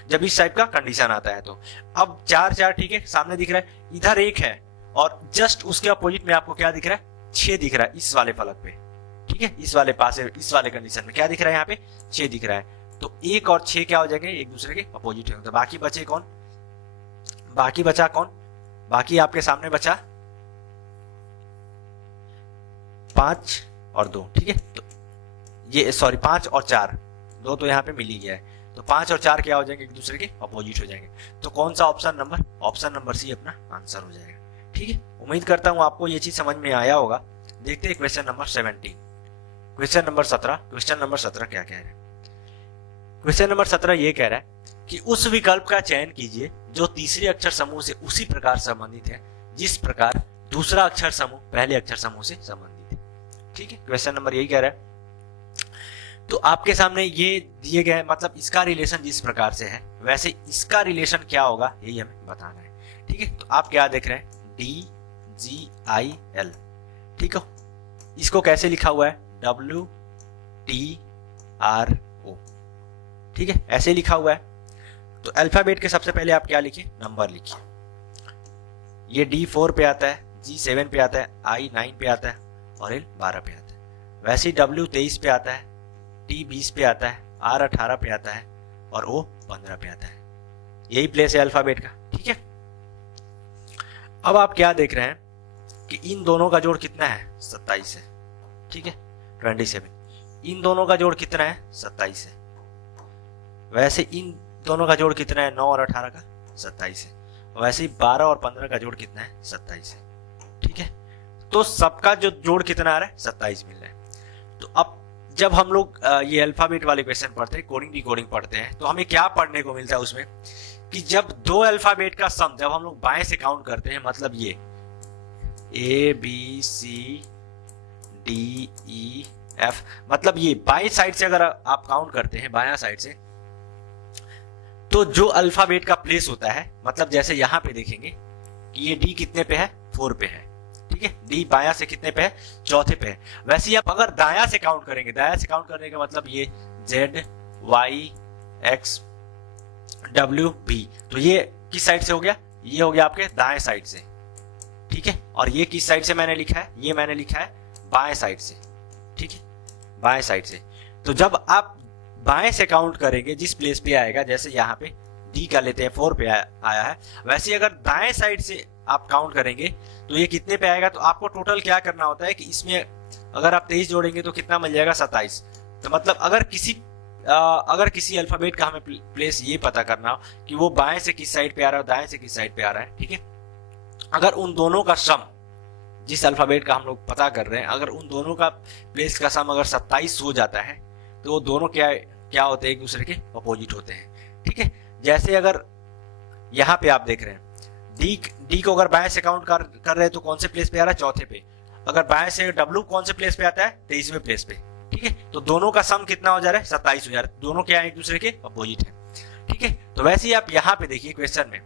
जब इस टाइप का कंडीशन आता है तो अब 4 4 ठीक है, सामने दिख रहा है, इधर 1 है और जस्ट उसके अपोजिट में आपको क्या दिख रहा है, 6 दिख रहा है इस वाले फलक पे। ठीक है, इस वाले पास, इस वाले कंडीशन में क्या दिख रहा है, यहाँ पे 6 दिख रहा है, तो 1 और 6 क्या हो जाएंगे, एक दूसरे के अपोजिट होंगे। तो बाकी बचे कौन, बाकी बचा कौन, बाकी आपके सामने बचा 5 और 2। ठीक है, तो ये सॉरी 5 और 4, 2 तो यहाँ पे मिल ही गया है, तो 5 और 4 क्या हो जाएंगे, एक दूसरे के अपोजिट हो जाएंगे। तो कौन सा option number, option number C अपना आंसर हो जाएगा। ठीक है, उम्मीद करता हूं आपको ये चीज समझ में आया होगा। देखते हैं question number 17, question number 17। Question number 17 क्या कह रहा है, क्वेश्चन नंबर 17 ये कह रहा है कि उस विकल्प का चयन कीजिए जो तीसरे अक्षर समूह से उसी प्रकार संबंधित है जिस प्रकार दूसरा अक्षर समूह पहले अक्षर समूह से संबंधित है। ठीक है, क्वेश्चन नंबर यही कह रहा है। तो आपके सामने ये दिए गए, मतलब इसका रिलेशन जिस प्रकार से है वैसे इसका रिलेशन क्या होगा यही हमें बताना है। ठीक है, तो आप क्या देख रहे हैं, DGIL। ठीक है, इसको कैसे लिखा हुआ है, WTRO। ठीक है, ऐसे लिखा हुआ है। तो अल्फाबेट के सबसे पहले आप क्या लिखिए, नंबर लिखिए। ये D 4 पे आता है, G 7 पे आता है, I 9 पे आता है और L 12 पे आता है। वैसे ही W 23 पे आता है, T 20 पे आता है, R 18 पे आता है और O 15 पे आता है। यही प्लेस है अल्फाबेट का। ठीक है, अब आप क्या देख रहे हैं कि इन दोनों का जोड़ कितना है, 27 है। ठीक है, 27। इन दोनों का जोड़ कितना है, 27 है। वैसे इन दोनों का जोड़ कितना है, 9 और 18 का 27 है। वैसे ही 12 और 15 का जोड़ कितना है, 27 है। ठीक है, तो सबका जो जोड़ कितना आ रहा है, 27 मिल रहा है। तो अब जब हम लोग ये अल्फाबेट वाले क्वेश्चन पढ़ते हैं, कोडिंग डिकोडिंग पढ़ते हैं, तो हमें क्या पढ़ने को मिलता है उसमें कि जब 2 अल्फाबेट का सम जब हम लोग बाएं से काउंट करते हैं, मतलब ये ABCDEF, मतलब ये बाएं साइड से अगर आप काउंट करते हैं, बायां साइड से, तो जो अल्फाबेट का प्लेस होता है, मतलब जैसे यहां पे देखेंगे कि ये D कितने पे है, 4 पे है। ठीक है, D बायां से कितने पे है, चौथे पे है। वैसे ही आप अगर दायां से काउंट करेंगे, दायां से काउंट करने का मतलब ये Z Y X W B, तो ये किस साइड से हो गया, ये हो गया आपके दाएं साइड से। ठीक है, और ये किस साइड से मैंने लिखा है, ये मैंने लिखा है बाएं साइड से। ठीक है, बाएं साइड से। तो जब आप बाएं से काउंट करेंगे जिस प्लेस पे आएगा, जैसे यहाँ पे D का लेते हैं 4 पे आया है, वैसे ही अगर दाएं साइड से आप काउंट करेंगे तो ये कितने पे आएगा। तो आपको टोटल क्या करना होता है कि इसमें अगर आप 23 जोड़ेंगे तो कितना मिल जाएगा, 27। तो मतलब अगर किसी अल्फाबेट का हमें प्लेस ये पता करना हो कि वो बाएं से किस साइड पे आ रहा है, दाएं से किस साइड पे आ रहा है, ठीक है, अगर उन दोनों का सम, जिस अल्फाबेट का हम लोग पता कर रहे हैं, अगर उन दोनों का प्लेस का सम अगर 27 हो जाता है तो वो दोनों क्या होते हैं, एक दूसरे के अपोजिट होते हैं। ठीक है, जैसे अगर यहाँ पे आप देख रहे हैं डी को अगर बाएं से काउंट कर रहे हैं तो कौन से प्लेस पे आ रहा है, चौथे पे। अगर बाएं से W कौन से प्लेस पे आता है, 23वें प्लेस पे। ठीक है, तो दोनों का सम कितना हो जा रहा है, 27 हो जा रहा है। दोनों क्या है, एक दूसरे के अपोजिट है। ठीक है, तो वैसे ही आप यहाँ पे देखिए क्वेश्चन में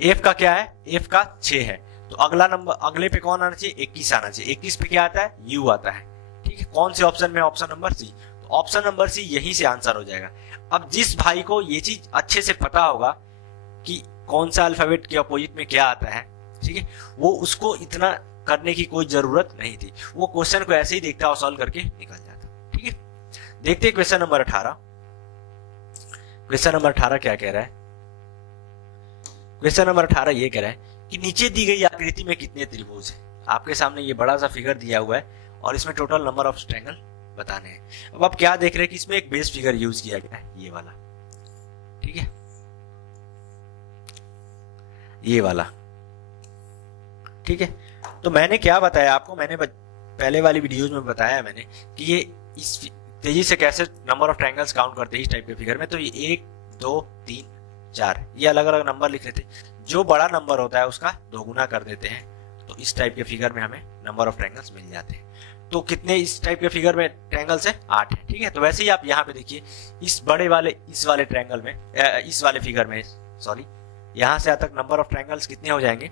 F का क्या है, F का 6 है, तो अगला नंबर, अगले पे कौन आना चाहिए, 21 आना चाहिए। 21 पे क्या आता है, U आता है। ठीक है, कौन से ऑप्शन में, ऑप्शन नंबर सी। तो ऑप्शन नंबर सी यहीं से आंसर हो जाएगा। अब जिस भाई को ये चीज अच्छे से पता होगा कि कौन सा अल्फाबेट के अपोजिट में क्या आता है, ठीक है, वो उसको इतना करने की कोई जरूरत नहीं थी, वो क्वेश्चन को ऐसे ही देखता और सॉल्व करके निकल जाता। ठीक है, देखते हैं क्वेश्चन नंबर 18। क्वेश्चन नंबर 18 क्या कह रहा है, क्वेश्चन नंबर 18 ये कह रहा है कि नीचे दी गई आकृति में कितने त्रिभुज हैं। आपके सामने ये बड़ा सा फिगर दिया हुआ है और इसमें टोटल नंबर ऑफ ट्रायंगल बताने हैं। अब आप क्या देख रहे हैं कि इसमें एक बेस फिगर यूज किया गया है, ये वाला, ठीक है, ये वाला, ठीक है। तो मैंने क्या बताया आपको, मैंने पहले वाली वीडियोज में बताया मैंने कि ये इस तेजी से कैसे नंबर ऑफ ट्रायंगल्स काउंट करते हैं इस टाइप के फिगर में। तो ये 1 2 3 4 ये अलग अलग नंबर लिख लेते हैं। जो बड़ा नंबर होता है उसका दोगुना कर देते हैं, तो इस टाइप के फिगर में हमें नंबर ऑफ ट्रायंगल्स मिल जाते हैं। तो कितने इस टाइप के फिगर में ट्रायंगल्स है? 8 है, ठीक है। तो वैसे ही आप यहाँ पे देखिए इस बड़े वाले इस वाले ट्रायंगल में इस वाले फिगर में सॉरी यहां से तक नंबर ऑफ ट्रायंगल्स कितने हो जाएंगे,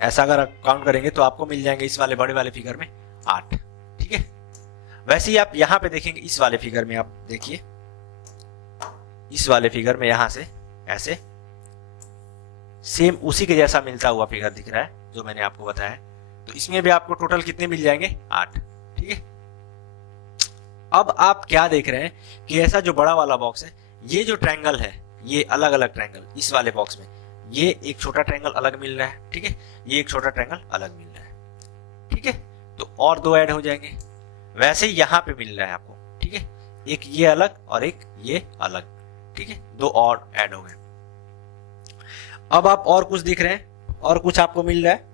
ऐसा अगर काउंट करेंगे तो आपको मिल जाएंगे इस वाले बड़े वाले फिगर में 8, ठीक है। वैसे ही आप यहां पे देखेंगे इस वाले फिगर में, आप देखिए इस वाले फिगर में यहां से ऐसे सेम उसी के जैसा मिलता हुआ फिगर दिख रहा है जो मैंने आपको बताया। तो इसमें भी आपको टोटल कितने मिल जाएंगे? 8, ठीक है। अब आप क्या देख रहे हैं कि ऐसा जो बड़ा वाला बॉक्स है, ये जो ट्रायंगल है, ये अलग अलग ट्रायंगल इस वाले बॉक्स में, ये एक छोटा ट्रायंगल अलग मिल रहा है, ठीक है, ये एक छोटा ट्रायंगल अलग मिल रहा है, ठीक है। तो और 2 ऐड हो जाएंगे। वैसे ही यहां पे मिल रहा है आपको, ठीक है, एक ये अलग और एक ये अलग, ठीक है, 2 और ऐड हो गए। अब आप और कुछ दिख रहे हैं, और कुछ आपको मिल रहा है।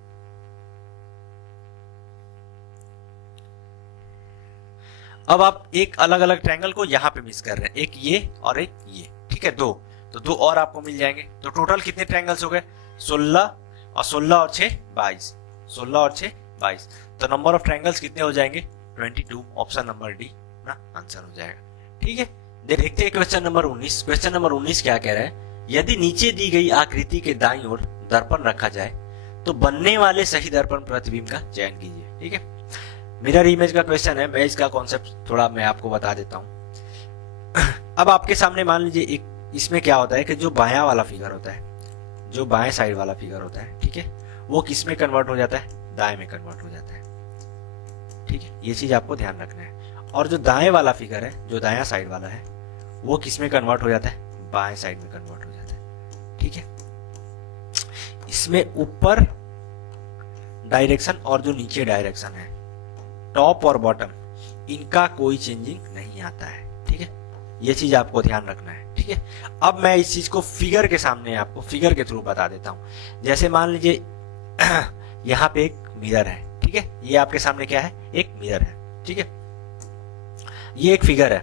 अब आप एक अलग अलग ट्रायंगल को यहां पे मिस कर रहे हैं, एक ये और एक ये, ठीक है, 2, तो 2 और आपको मिल जाएंगे। तो टोटल कितने ट्रायंगल्स हो गए? 16 और 16 और 6 22, 16 और 6 22। तो नंबर ऑफ ट्रायंगल्स कितने हो जाएंगे? 22। ऑप्शन नंबर डी ना आंसर हो जाएगा, ठीक है। देखते हैं क्वेश्चन नंबर 19। क्वेश्चन नंबर 19 क्या कह रहा है, यदि नीचे दी गई आकृति के दाईं ओर दर्पण रखा जाए तो बनने वाले सही दर्पण प्रतिबिंब का चयन कीजिए, ठीक है। मिरर इमेज का क्वेश्चन है, मैं इसका कॉन्सेप्ट थोड़ा मैं आपको बता देता हूं। अब आपके सामने मान लीजिए एक इसमें क्या होता है कि जो बायां वाला फिगर होता है, जो बाएं साइड वाला फिगर होता है, ठीक है, वो किस में कन्वर्ट हो जाता है? दाएं में कन्वर्ट हो जाता है, ठीक है। ये चीज आपको ध्यान रखना है। और जो दाएं वाला फिगर है, जो दायां साइड वाला है, वो किस में कन्वर्ट हो जाता है? बाएं साइड में कन्वर्ट हो जाता है, ठीक है। इसमें ऊपर डायरेक्शन और जो नीचे डायरेक्शन है, टॉप और बॉटम, इनका कोई चेंजिंग नहीं आता है, ठीक है। ये चीज आपको ध्यान रखना है, ठीक है। अब मैं इस चीज को फिगर के सामने आपको फिगर के थ्रू बता देता हूं। जैसे मान लीजिए यहाँ पे एक मिरर है, ठीक है, ये आपके सामने क्या है? एक मिरर है, ठीक है। ये एक फिगर है,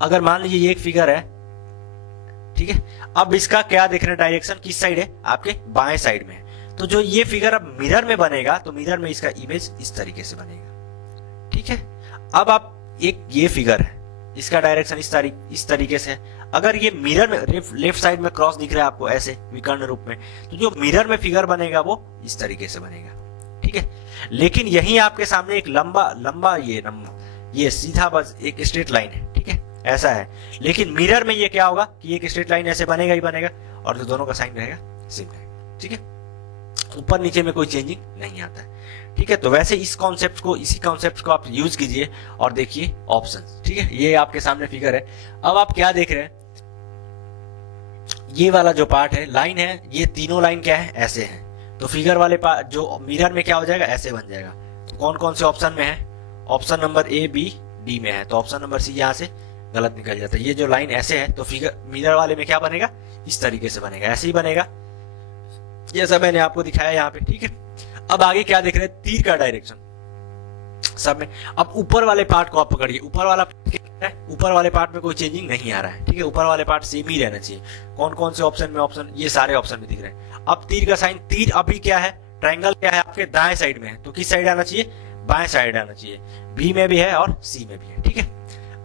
अगर मान लीजिए ये एक फिगर है, ठीक है। अब इसका क्या देख रहे हैं? डायरेक्शन किस साइड है? आपके बाएं साइड में है। तो जो ये फिगर अब मिरर में बनेगा, तो मिरर में इसका इमेज इस तरीके से बनेगा, ठीक है। अब आप एक ये फिगर है, इसका डायरेक्शन इस तरीके से है। अगर ये मिरर में लेफ्ट साइड में क्रॉस दिख रहा है आपको ऐसे विकर्ण रूप में, तो जो मिरर में फिगर बनेगा वो इस तरीके से बनेगा, ठीक है। लेकिन यही आपके सामने एक लंबा ये सीधा बस एक स्ट्रेट लाइन है, ठीक है, ऐसा है। लेकिन मिरर में ये क्या होगा कि एक स्ट्रेट लाइन ऐसे बनेगा ही बनेगा, और जो दोनों का साइन रहेगा सेम रहेगा, ठीक है। ऊपर नीचे में कोई चेंजिंग नहीं आता है, ठीक है। तो वैसे इसी कॉन्सेप्ट को आप यूज कीजिए और देखिए ऑप्शंस, ठीक है। ये आपके सामने फिगर है। अब आप क्या देख रहे हैं? ये वाला जो पार्ट है, लाइन है, ये तीनों लाइन क्या है? ऐसे हैं। तो फिगर वाले पार्ट जो मिरर में क्या हो जाएगा? ऐसे बन जाएगा। तो कौन कौन से ऑप्शन में है? Option number A, B, D में है। तो ऑप्शन नंबर सी यहाँ से गलत निकल जाता है। ये जो लाइन ऐसे है, तो फिगर मिरर वाले में क्या बनेगा? इस तरीके से बनेगा, ऐसे ही बनेगा जैसा मैंने आपको दिखाया यहाँ पे, ठीक है। अब आगे क्या देख रहे हैं? तीर का डायरेक्शन सब में। अब ऊपर वाले पार्ट को आप पकड़िए। ऊपर वाले पार्ट में कोई चेंजिंग नहीं आ रहा है, ठीक है। ऊपर वाले पार्ट सेम ही रहना चाहिए। कौन कौन से ऑप्शन में? ऑप्शन ये सारे ऑप्शन में दिख रहे हैं। अब तीर का साइन, तीर अभी क्या है? ट्रायंगल क्या है? आपके दाएं साइड में है, तो किस साइड आना चाहिए? बाएं साइड आना चाहिए। बी में भी है और सी में भी है, ठीक है।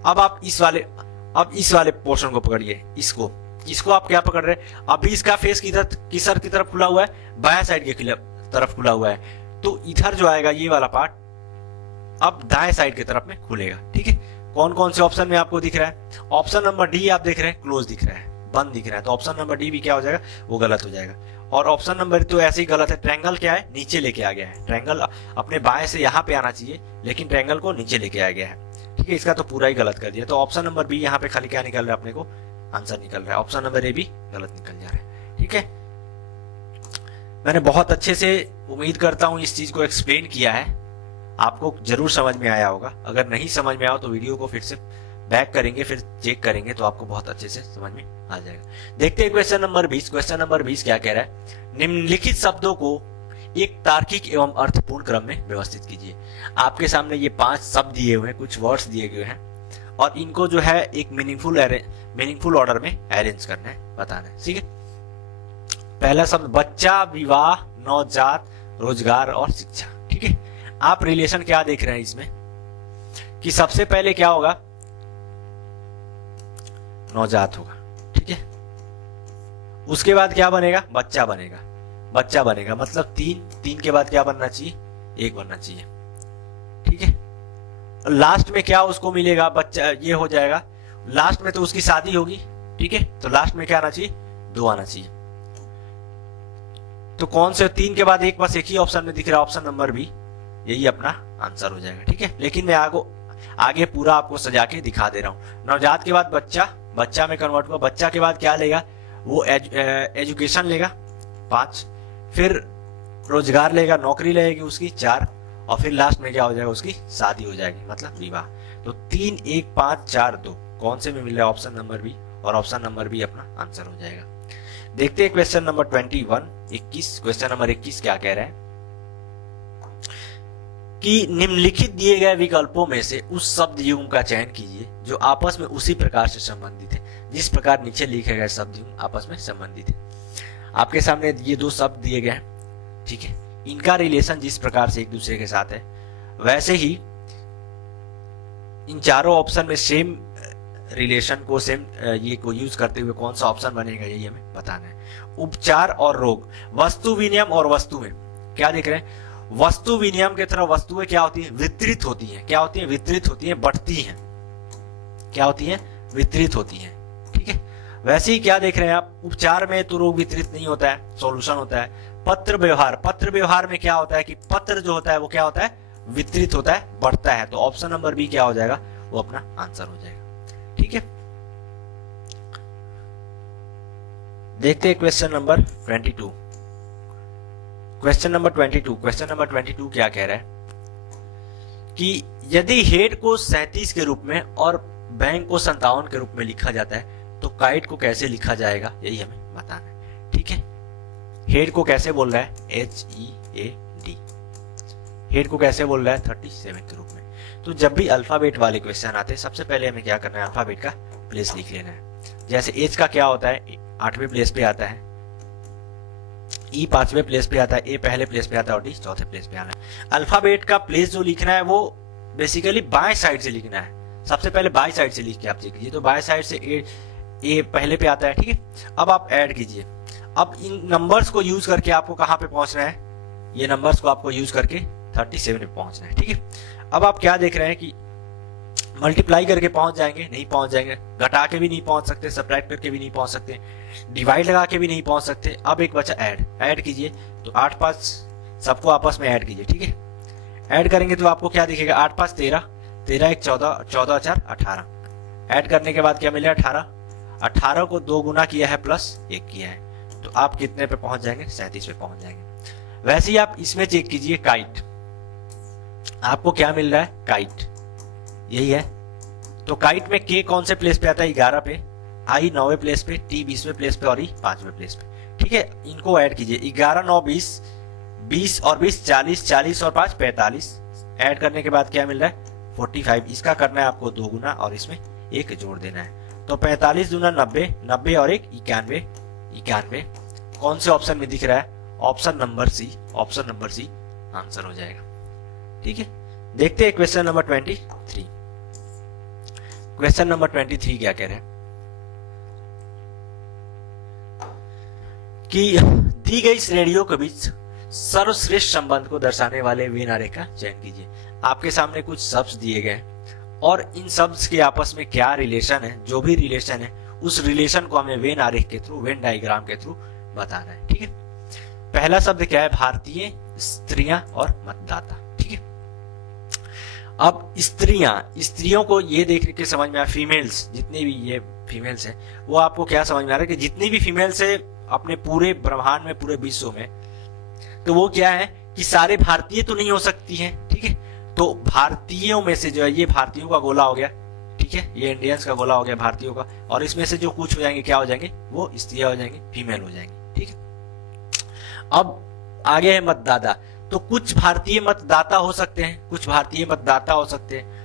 अब आप इस वाले पोर्शन को पकड़िए। इसको आप क्या पकड़ रहे हैं? अभी इसका फेस किस की तरफ खुला हुआ है? बाएं साइड की तरफ खुला हुआ है। तो इधर जो आएगा ये वाला पार्ट अब दाएं साइड की तरफ में खुलेगा, ठीक है। कौन कौन से ऑप्शन में आपको दिख रहा है? ऑप्शन नंबर डी आप देख रहे हैं, क्लोज दिख रहा है, बंद दिख रहा है। तो ऑप्शन नंबर डी भी क्या हो जाएगा? वो गलत हो जाएगा। और ऑप्शन नंबर तो ऐसे ही गलत है। ट्रायंगल क्या है? नीचे लेके आ गया है। ट्रायंगल अपने बाएं से यहाँ पे आना चाहिए, लेकिन ट्रायंगल को नीचे लेके आ गया है, ठीक है। इसका तो पूरा ही गलत कर दिया। तो ऑप्शन नंबर बी यहाँ पे खाली क्या निकल रहा है अपने को? आंसर निकल रहा है। ऑप्शन नंबर ए भी गलत निकल जा रहा है। ठीक है, मैंने बहुत अच्छे से उम्मीद करता हूं इस चीज को एक्सप्लेन किया है, आपको जरूर समझ में आया होगा। अगर नहीं समझ में आया तो वीडियो को फिर से बैक करेंगे, फिर चेक करेंगे तो आपको बहुत अच्छे से समझ में आ जाएगा। देखते हैं क्वेश्चन नंबर 20। क्वेश्चन नंबर 20 क्या कह रहा है, निम्नलिखित शब्दों को एक तार्किक एवं अर्थपूर्ण क्रम में व्यवस्थित कीजिए। आपके सामने ये 5 शब्द दिए हुए हैं, कुछ वर्ड्स दिए गए हैं और इनको जो है एक मीनिंगफुल ऑर्डर में अरेंज करना है, बताना है। ठीक है, पहला शब्द बच्चा, विवाह, नवजात, रोजगार और शिक्षा। ठीक है, आप रिलेशन क्या देख रहे हैं इसमें कि सबसे पहले क्या होगा, नवजात होगा। ठीक है, उसके बाद क्या बनेगा, बच्चा बनेगा। बच्चा बनेगा मतलब 3 के बाद क्या बनना चाहिए, 1 बनना चाहिए। ठीक है, लास्ट में क्या उसको मिलेगा, बच्चा, ये हो जाएगा। लास्ट में तो उसकी शादी होगी। ठीक है, तो लास्ट में क्या आना चाहिए, 2 आना चाहिए। तो कौन से 3 के बाद 1 बस एक ही ऑप्शन में दिख रहा है, ऑप्शन नंबर बी, यही अपना आंसर हो जाएगा। ठीक है, लेकिन मैं आगे पूरा आपको सजा के दिखा दे रहा हूं। नवजात के बाद बच्चा, बच्चा में कन्वर्ट हुआ। बच्चा के बाद क्या लेगा, वो एजुकेशन लेगा 5, फिर रोजगार लेगा, नौकरी लगेगी उसकी 4, और फिर लास्ट में क्या हो जाएगा, उसकी शादी हो जाएगी मतलब विवाह। तो 3, 1, 5, 4, 2 कौन से में मिल रहा है, ऑप्शन नंबर बी, और ऑप्शन नंबर बी अपना आंसर हो जाएगा। देखते हैं क्वेश्चन नंबर 21। क्वेश्चन नंबर 21 क्या कह रहा है कि निम्नलिखित दिए गए विकल्पों में से उस शब्द युग्म का चयन कीजिए जो आपस में उसी प्रकार से संबंधित है जिस प्रकार नीचे लिखे गए शब्द युग्म आपस में संबंधित है। आपके सामने ये 2 शब्द दिए गए हैं। ठीक है, इनका रिलेशन जिस प्रकार से एक दूसरे के साथ है, वैसे ही इन चारों ऑप्शन में सेम रिलेशन को, सेम ये को यूज करते हुए कौन सा ऑप्शन बनेगा, यही हमें बताना है। उपचार और रोग, वस्तु विनिमय और वस्तुएं, क्या देख रहे हैं, वस्तु विनिमय की तरह वस्तुएं क्या होती है, वितरित होती है। क्या होती है, वितरित होती है, बढ़ती है। क्या होती है, वितरित होती है। ठीक है, वैसे ही क्या देख रहे हैं आप, उपचार में तो रोग वितरित नहीं होता है, सॉल्यूशन होता है। पत्र व्यवहार, पत्र व्यवहार में क्या होता है कि पत्र जो होता है वो क्या होता है, वितरित होता है, बढ़ता है। तो ऑप्शन नंबर बी क्या हो जाएगा, वो अपना आंसर हो जाएगा। ठीक है, देखते हैं क्वेश्चन नंबर 22। क्वेश्चन नंबर 22 क्या कह रहा है कि यदि हेड को 37 के रूप में और बैंक को 57 के रूप में लिखा जाता है तो काइट को कैसे लिखा जाएगा, यही हमें बताना है। ठीक है, हेड को कैसे बोल रहा है, HEAD, हेड को कैसे बोल रहा है 37 के रूप में। तो जब भी अल्फाबेट वाले क्वेश्चन आते हैं सबसे पहले हमें क्या करना है, अल्फाबेट का प्लेस लिख लेना है। जैसे एच का क्या होता है, 8वें प्लेस पे आता है, ई 5वें प्लेस पे आता है, ए पहले प्लेस पे आता है और डी 4थे प्लेस पे आना है। अल्फाबेट का प्लेस जो लिखना है वो बेसिकली बाएं साइड से लिखना है। सबसे पहले बाएं साइड से लिख के आप देखिए, तो बाएं साइड से ए पहले पे आता है। ठीक है, अब आप ऐड कीजिए। अब इन नंबर्स को यूज करके आपको कहां पे पहुंचना है, ये नंबर्स को आपको यूज करके 37 पे पहुंचना है। ठीक है, अब आप क्या देख रहे हैं कि मल्टीप्लाई करके पहुंच जाएंगे, नहीं पहुंच जाएंगे, घटा के भी नहीं पहुंच सकते, सब्ट्रैक्ट करके भी नहीं पहुंच सकते, डिवाइड लगा के भी नहीं पहुंच सकते। अब एक बचा ऐड कीजिए, तो 8 5 सबको आपस में ऐड कीजिए। ठीक है, ऐड करेंगे तो आपको क्या दिखेगा, 8 5 13, 13 1 14, 14 4 18। ऐड करने के बाद क्या मिला, 18। 18 को 2 गुना किया है प्लस 1 किया है, तो आप कितने पे पहुंच जाएंगे, 37 पे पहुंच जाएंगे। वैसे ही आप इसमें चेक कीजिए, काइट, आपको क्या मिल रहा है, काइट, यही है। तो काइट में के कौन से प्लेस पे आता है, 11 पे, आई 9वें प्लेस पे, टी 20वें प्लेस पे और ई 5वें प्लेस पे। ठीक है, इनको ऐड कीजिए, 11 9 20, 20 और 20 40, 40 और 5 45। ऐड करने के बाद क्या मिल रहा है, 45। इसका करना है आपको 2 गुना और इसमें 1 जोड़ देना है, तो 45 दूना 90, 90 और 1 91, 91। कौन से ऑप्शन में दिख रहा है, option number C, option number C answer हो जाएगा। ठीक है, देखते हैं क्वेश्चन नंबर 23। क्वेश्चन नंबर 23 क्या कह रहे हैं कि दी गई श्रेणियों के बीच सर्वश्रेष्ठ संबंध को दर्शाने वाले वेन आरेख का चयन कीजिए। आपके सामने कुछ शब्द दिए गए और इन शब्द के आपस में क्या रिलेशन है, जो भी रिलेशन है उस रिलेशन को हमें वेन आरेख के थ्रू, वेन डायग्राम के थ्रू बताना है। ठीक है, पहला शब्द क्या है, भारतीय, स्त्रियां और मतदाता। ठीक है, अब स्त्रियां, स्त्रियों को ये देख के समझ में आया, फीमेल्स जितनी भी ये फीमेल्स है, वो आपको क्या समझ में आ रहा है कि जितनी भी फीमेल्स है अपने पूरे ब्रह्मांड में, पूरे विश्व में, तो वो क्या है कि सारे भारतीय तो नहीं हो सकती हैं, ठीक है। तो भारतीयों में से जो है, ये भारतीयों का गोला हो गया, ठीक है, ये इंडियंस का गोला हो गया भारतीयों का, और इसमें से जो कुछ हो जाएंगे क्या हो जाएंगे, वो स्त्रियां हो जाएंगी, फीमेल हो जाएंगी, ठीक है। अब आगे है मतदाता। तो कुछ भारतीय मतदाता हो सकते हैं, कुछ भारतीय मतदाता हो सकते हैं,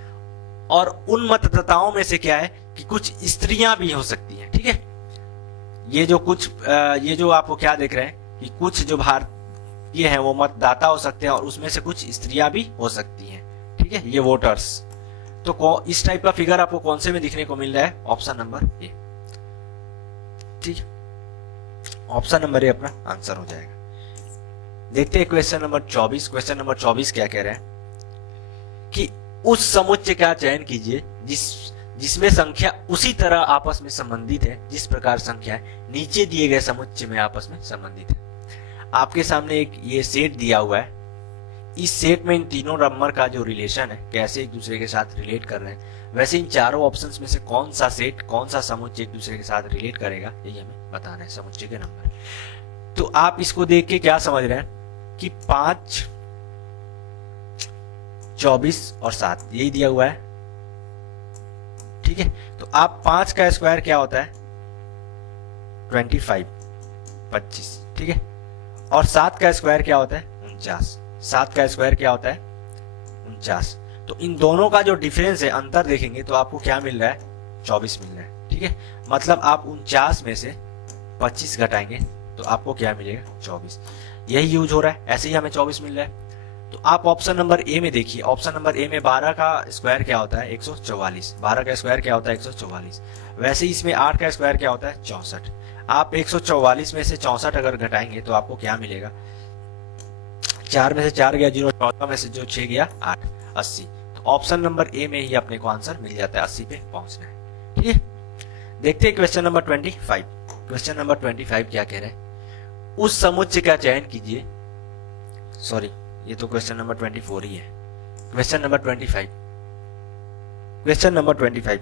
और उन मतदाताओं में से क्या है कि कुछ स्त्रियां भी हो सकती हैं, ठीक है। ये जो आपको क्या देख रहे हैं कि कुछ जो भारतीय हैं वो मतदाता हो सकते हैं, और उसमें से कुछ स्त्रियां भी हो सकती हैं, ठीक है, ये वोटर्स। तो इस टाइप का फिगर आपको कौन से में दिखने को मिल रहा है, ऑप्शन नंबर ए, ठीक है, ऑप्शन नंबर ए अपना आंसर हो जाएगा। देखते हैं क्वेश्चन नंबर 24। क्वेश्चन नंबर 24 क्या कह रहे हैं कि उस समुच्चय का चयन कीजिए जिसमें संख्या उसी तरह आपस में संबंधित है जिस प्रकार संख्या नीचे दिए गए समुच्चय में आपस में संबंधित है। आपके सामने एक ये सेट दिया हुआ है, इस सेट में इन तीनों नंबर का जो रिलेशन है, कैसे एक दूसरे के साथ रिलेट कर रहे हैं, वैसे इन चारों ऑप्शंस में से कौन सा सेट, कौन सा समुच्चय एक दूसरे के साथ रिलेट करेगा, यही हमें बताना है, समुच्चय के नंबर। तो आप इसको देख के क्या समझ रहे हैं कि 5, 24 और 7 यही दिया हुआ है, ठीक है। तो आप 5 का स्क्वायर क्या होता है, 25, 25, ठीक है, और 7 का स्क्वायर क्या होता है, 49। 7 का स्क्वायर क्या होता है, 49। तो इन दोनों का जो डिफरेंस है, अंतर देखेंगे तो आपको क्या मिल रहा है, 24 मिल रहा है, ठीक है। मतलब आप 49 में से 25 घटाएंगे तो आपको क्या मिलेगा, 24। यही यूज हो रहा है, ऐसे ही हमें 24 मिल रहा है। तो आप ऑप्शन नंबर ए में देखिए, ऑप्शन नंबर ए में 12 का स्क्वायर क्या होता है, 144। 12 का स्क्वायर क्या होता है, 144। वैसे ही इसमें 8 का स्क्वायर क्या होता है, 64। आप 144 में से 64 अगर घटाएंगे तो आपको क्या मिलेगा, 4 में से 4 गया 0, 14 में से जो 6 गया 8, 80। तो ऑप्शन नंबर ए में ही अपने को आंसर मिल जाता है, 80 पे पहुंचना है, ठीक है। देखते हैं क्वेश्चन नंबर 25। क्वेश्चन नंबर 25 क्या कह रहे हैं, उस समुच्चय का चयन कीजिए, सॉरी ये तो क्वेश्चन नंबर 24 ही है। क्वेश्चन नंबर 25, क्वेश्चन नंबर 25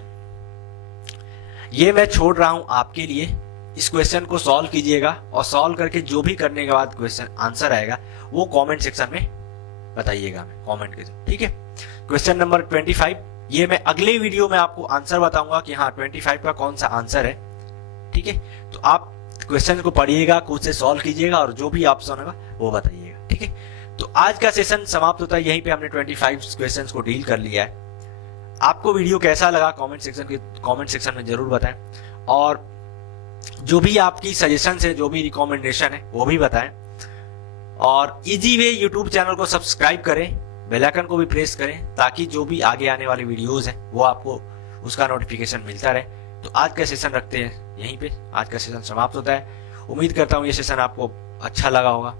ये मैं छोड़ रहा हूं आपके लिए। इस क्वेश्चन को सॉल्व कीजिएगा, और सॉल्व करके जो भी करने के बाद क्वेश्चन आंसर आएगा वो कमेंट सेक्शन में बताइएगा, हमें कमेंट के थ्रू, ठीक है। क्वेश्चन नंबर 25 ये मैं अगले वीडियो में आपको आंसर बताऊंगा कि हाँ 25 का कौन सा आंसर है, ठीक है। तो आप क्वेश्चन को पढ़िएगा, खुद से सॉल्व कीजिएगा, और जो भी ऑप्शन होगा वो बताइएगा, ठीक है। तो आज का सेशन समाप्त होता है, यहीं पे हमने 25 क्वेश्चंस को डील कर लिया है। आपको वीडियो कैसा लगा कमेंट सेक्शन में जरूर बताएं, और जो भी आपकी सजेशन है, जो भी रिकमेंडेशन है वो भी बताएं। और इजी वे यूट्यूब चैनल को सब्सक्राइब करें, बेल आइकन को भी प्रेस करें, ताकि जो भी आगे आने वाली वीडियोस है वो आपको उसका नोटिफिकेशन मिलता रहे। तो आज का सेशन रखते हैं यहीं पे, आज का सेशन समाप्त होता है। उम्मीद करता हूँ ये सेशन आपको अच्छा लगा होगा,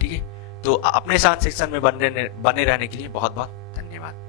ठीक है। तो अपने साथ सेक्शन में बने रहने के लिए बहुत बहुत धन्यवाद।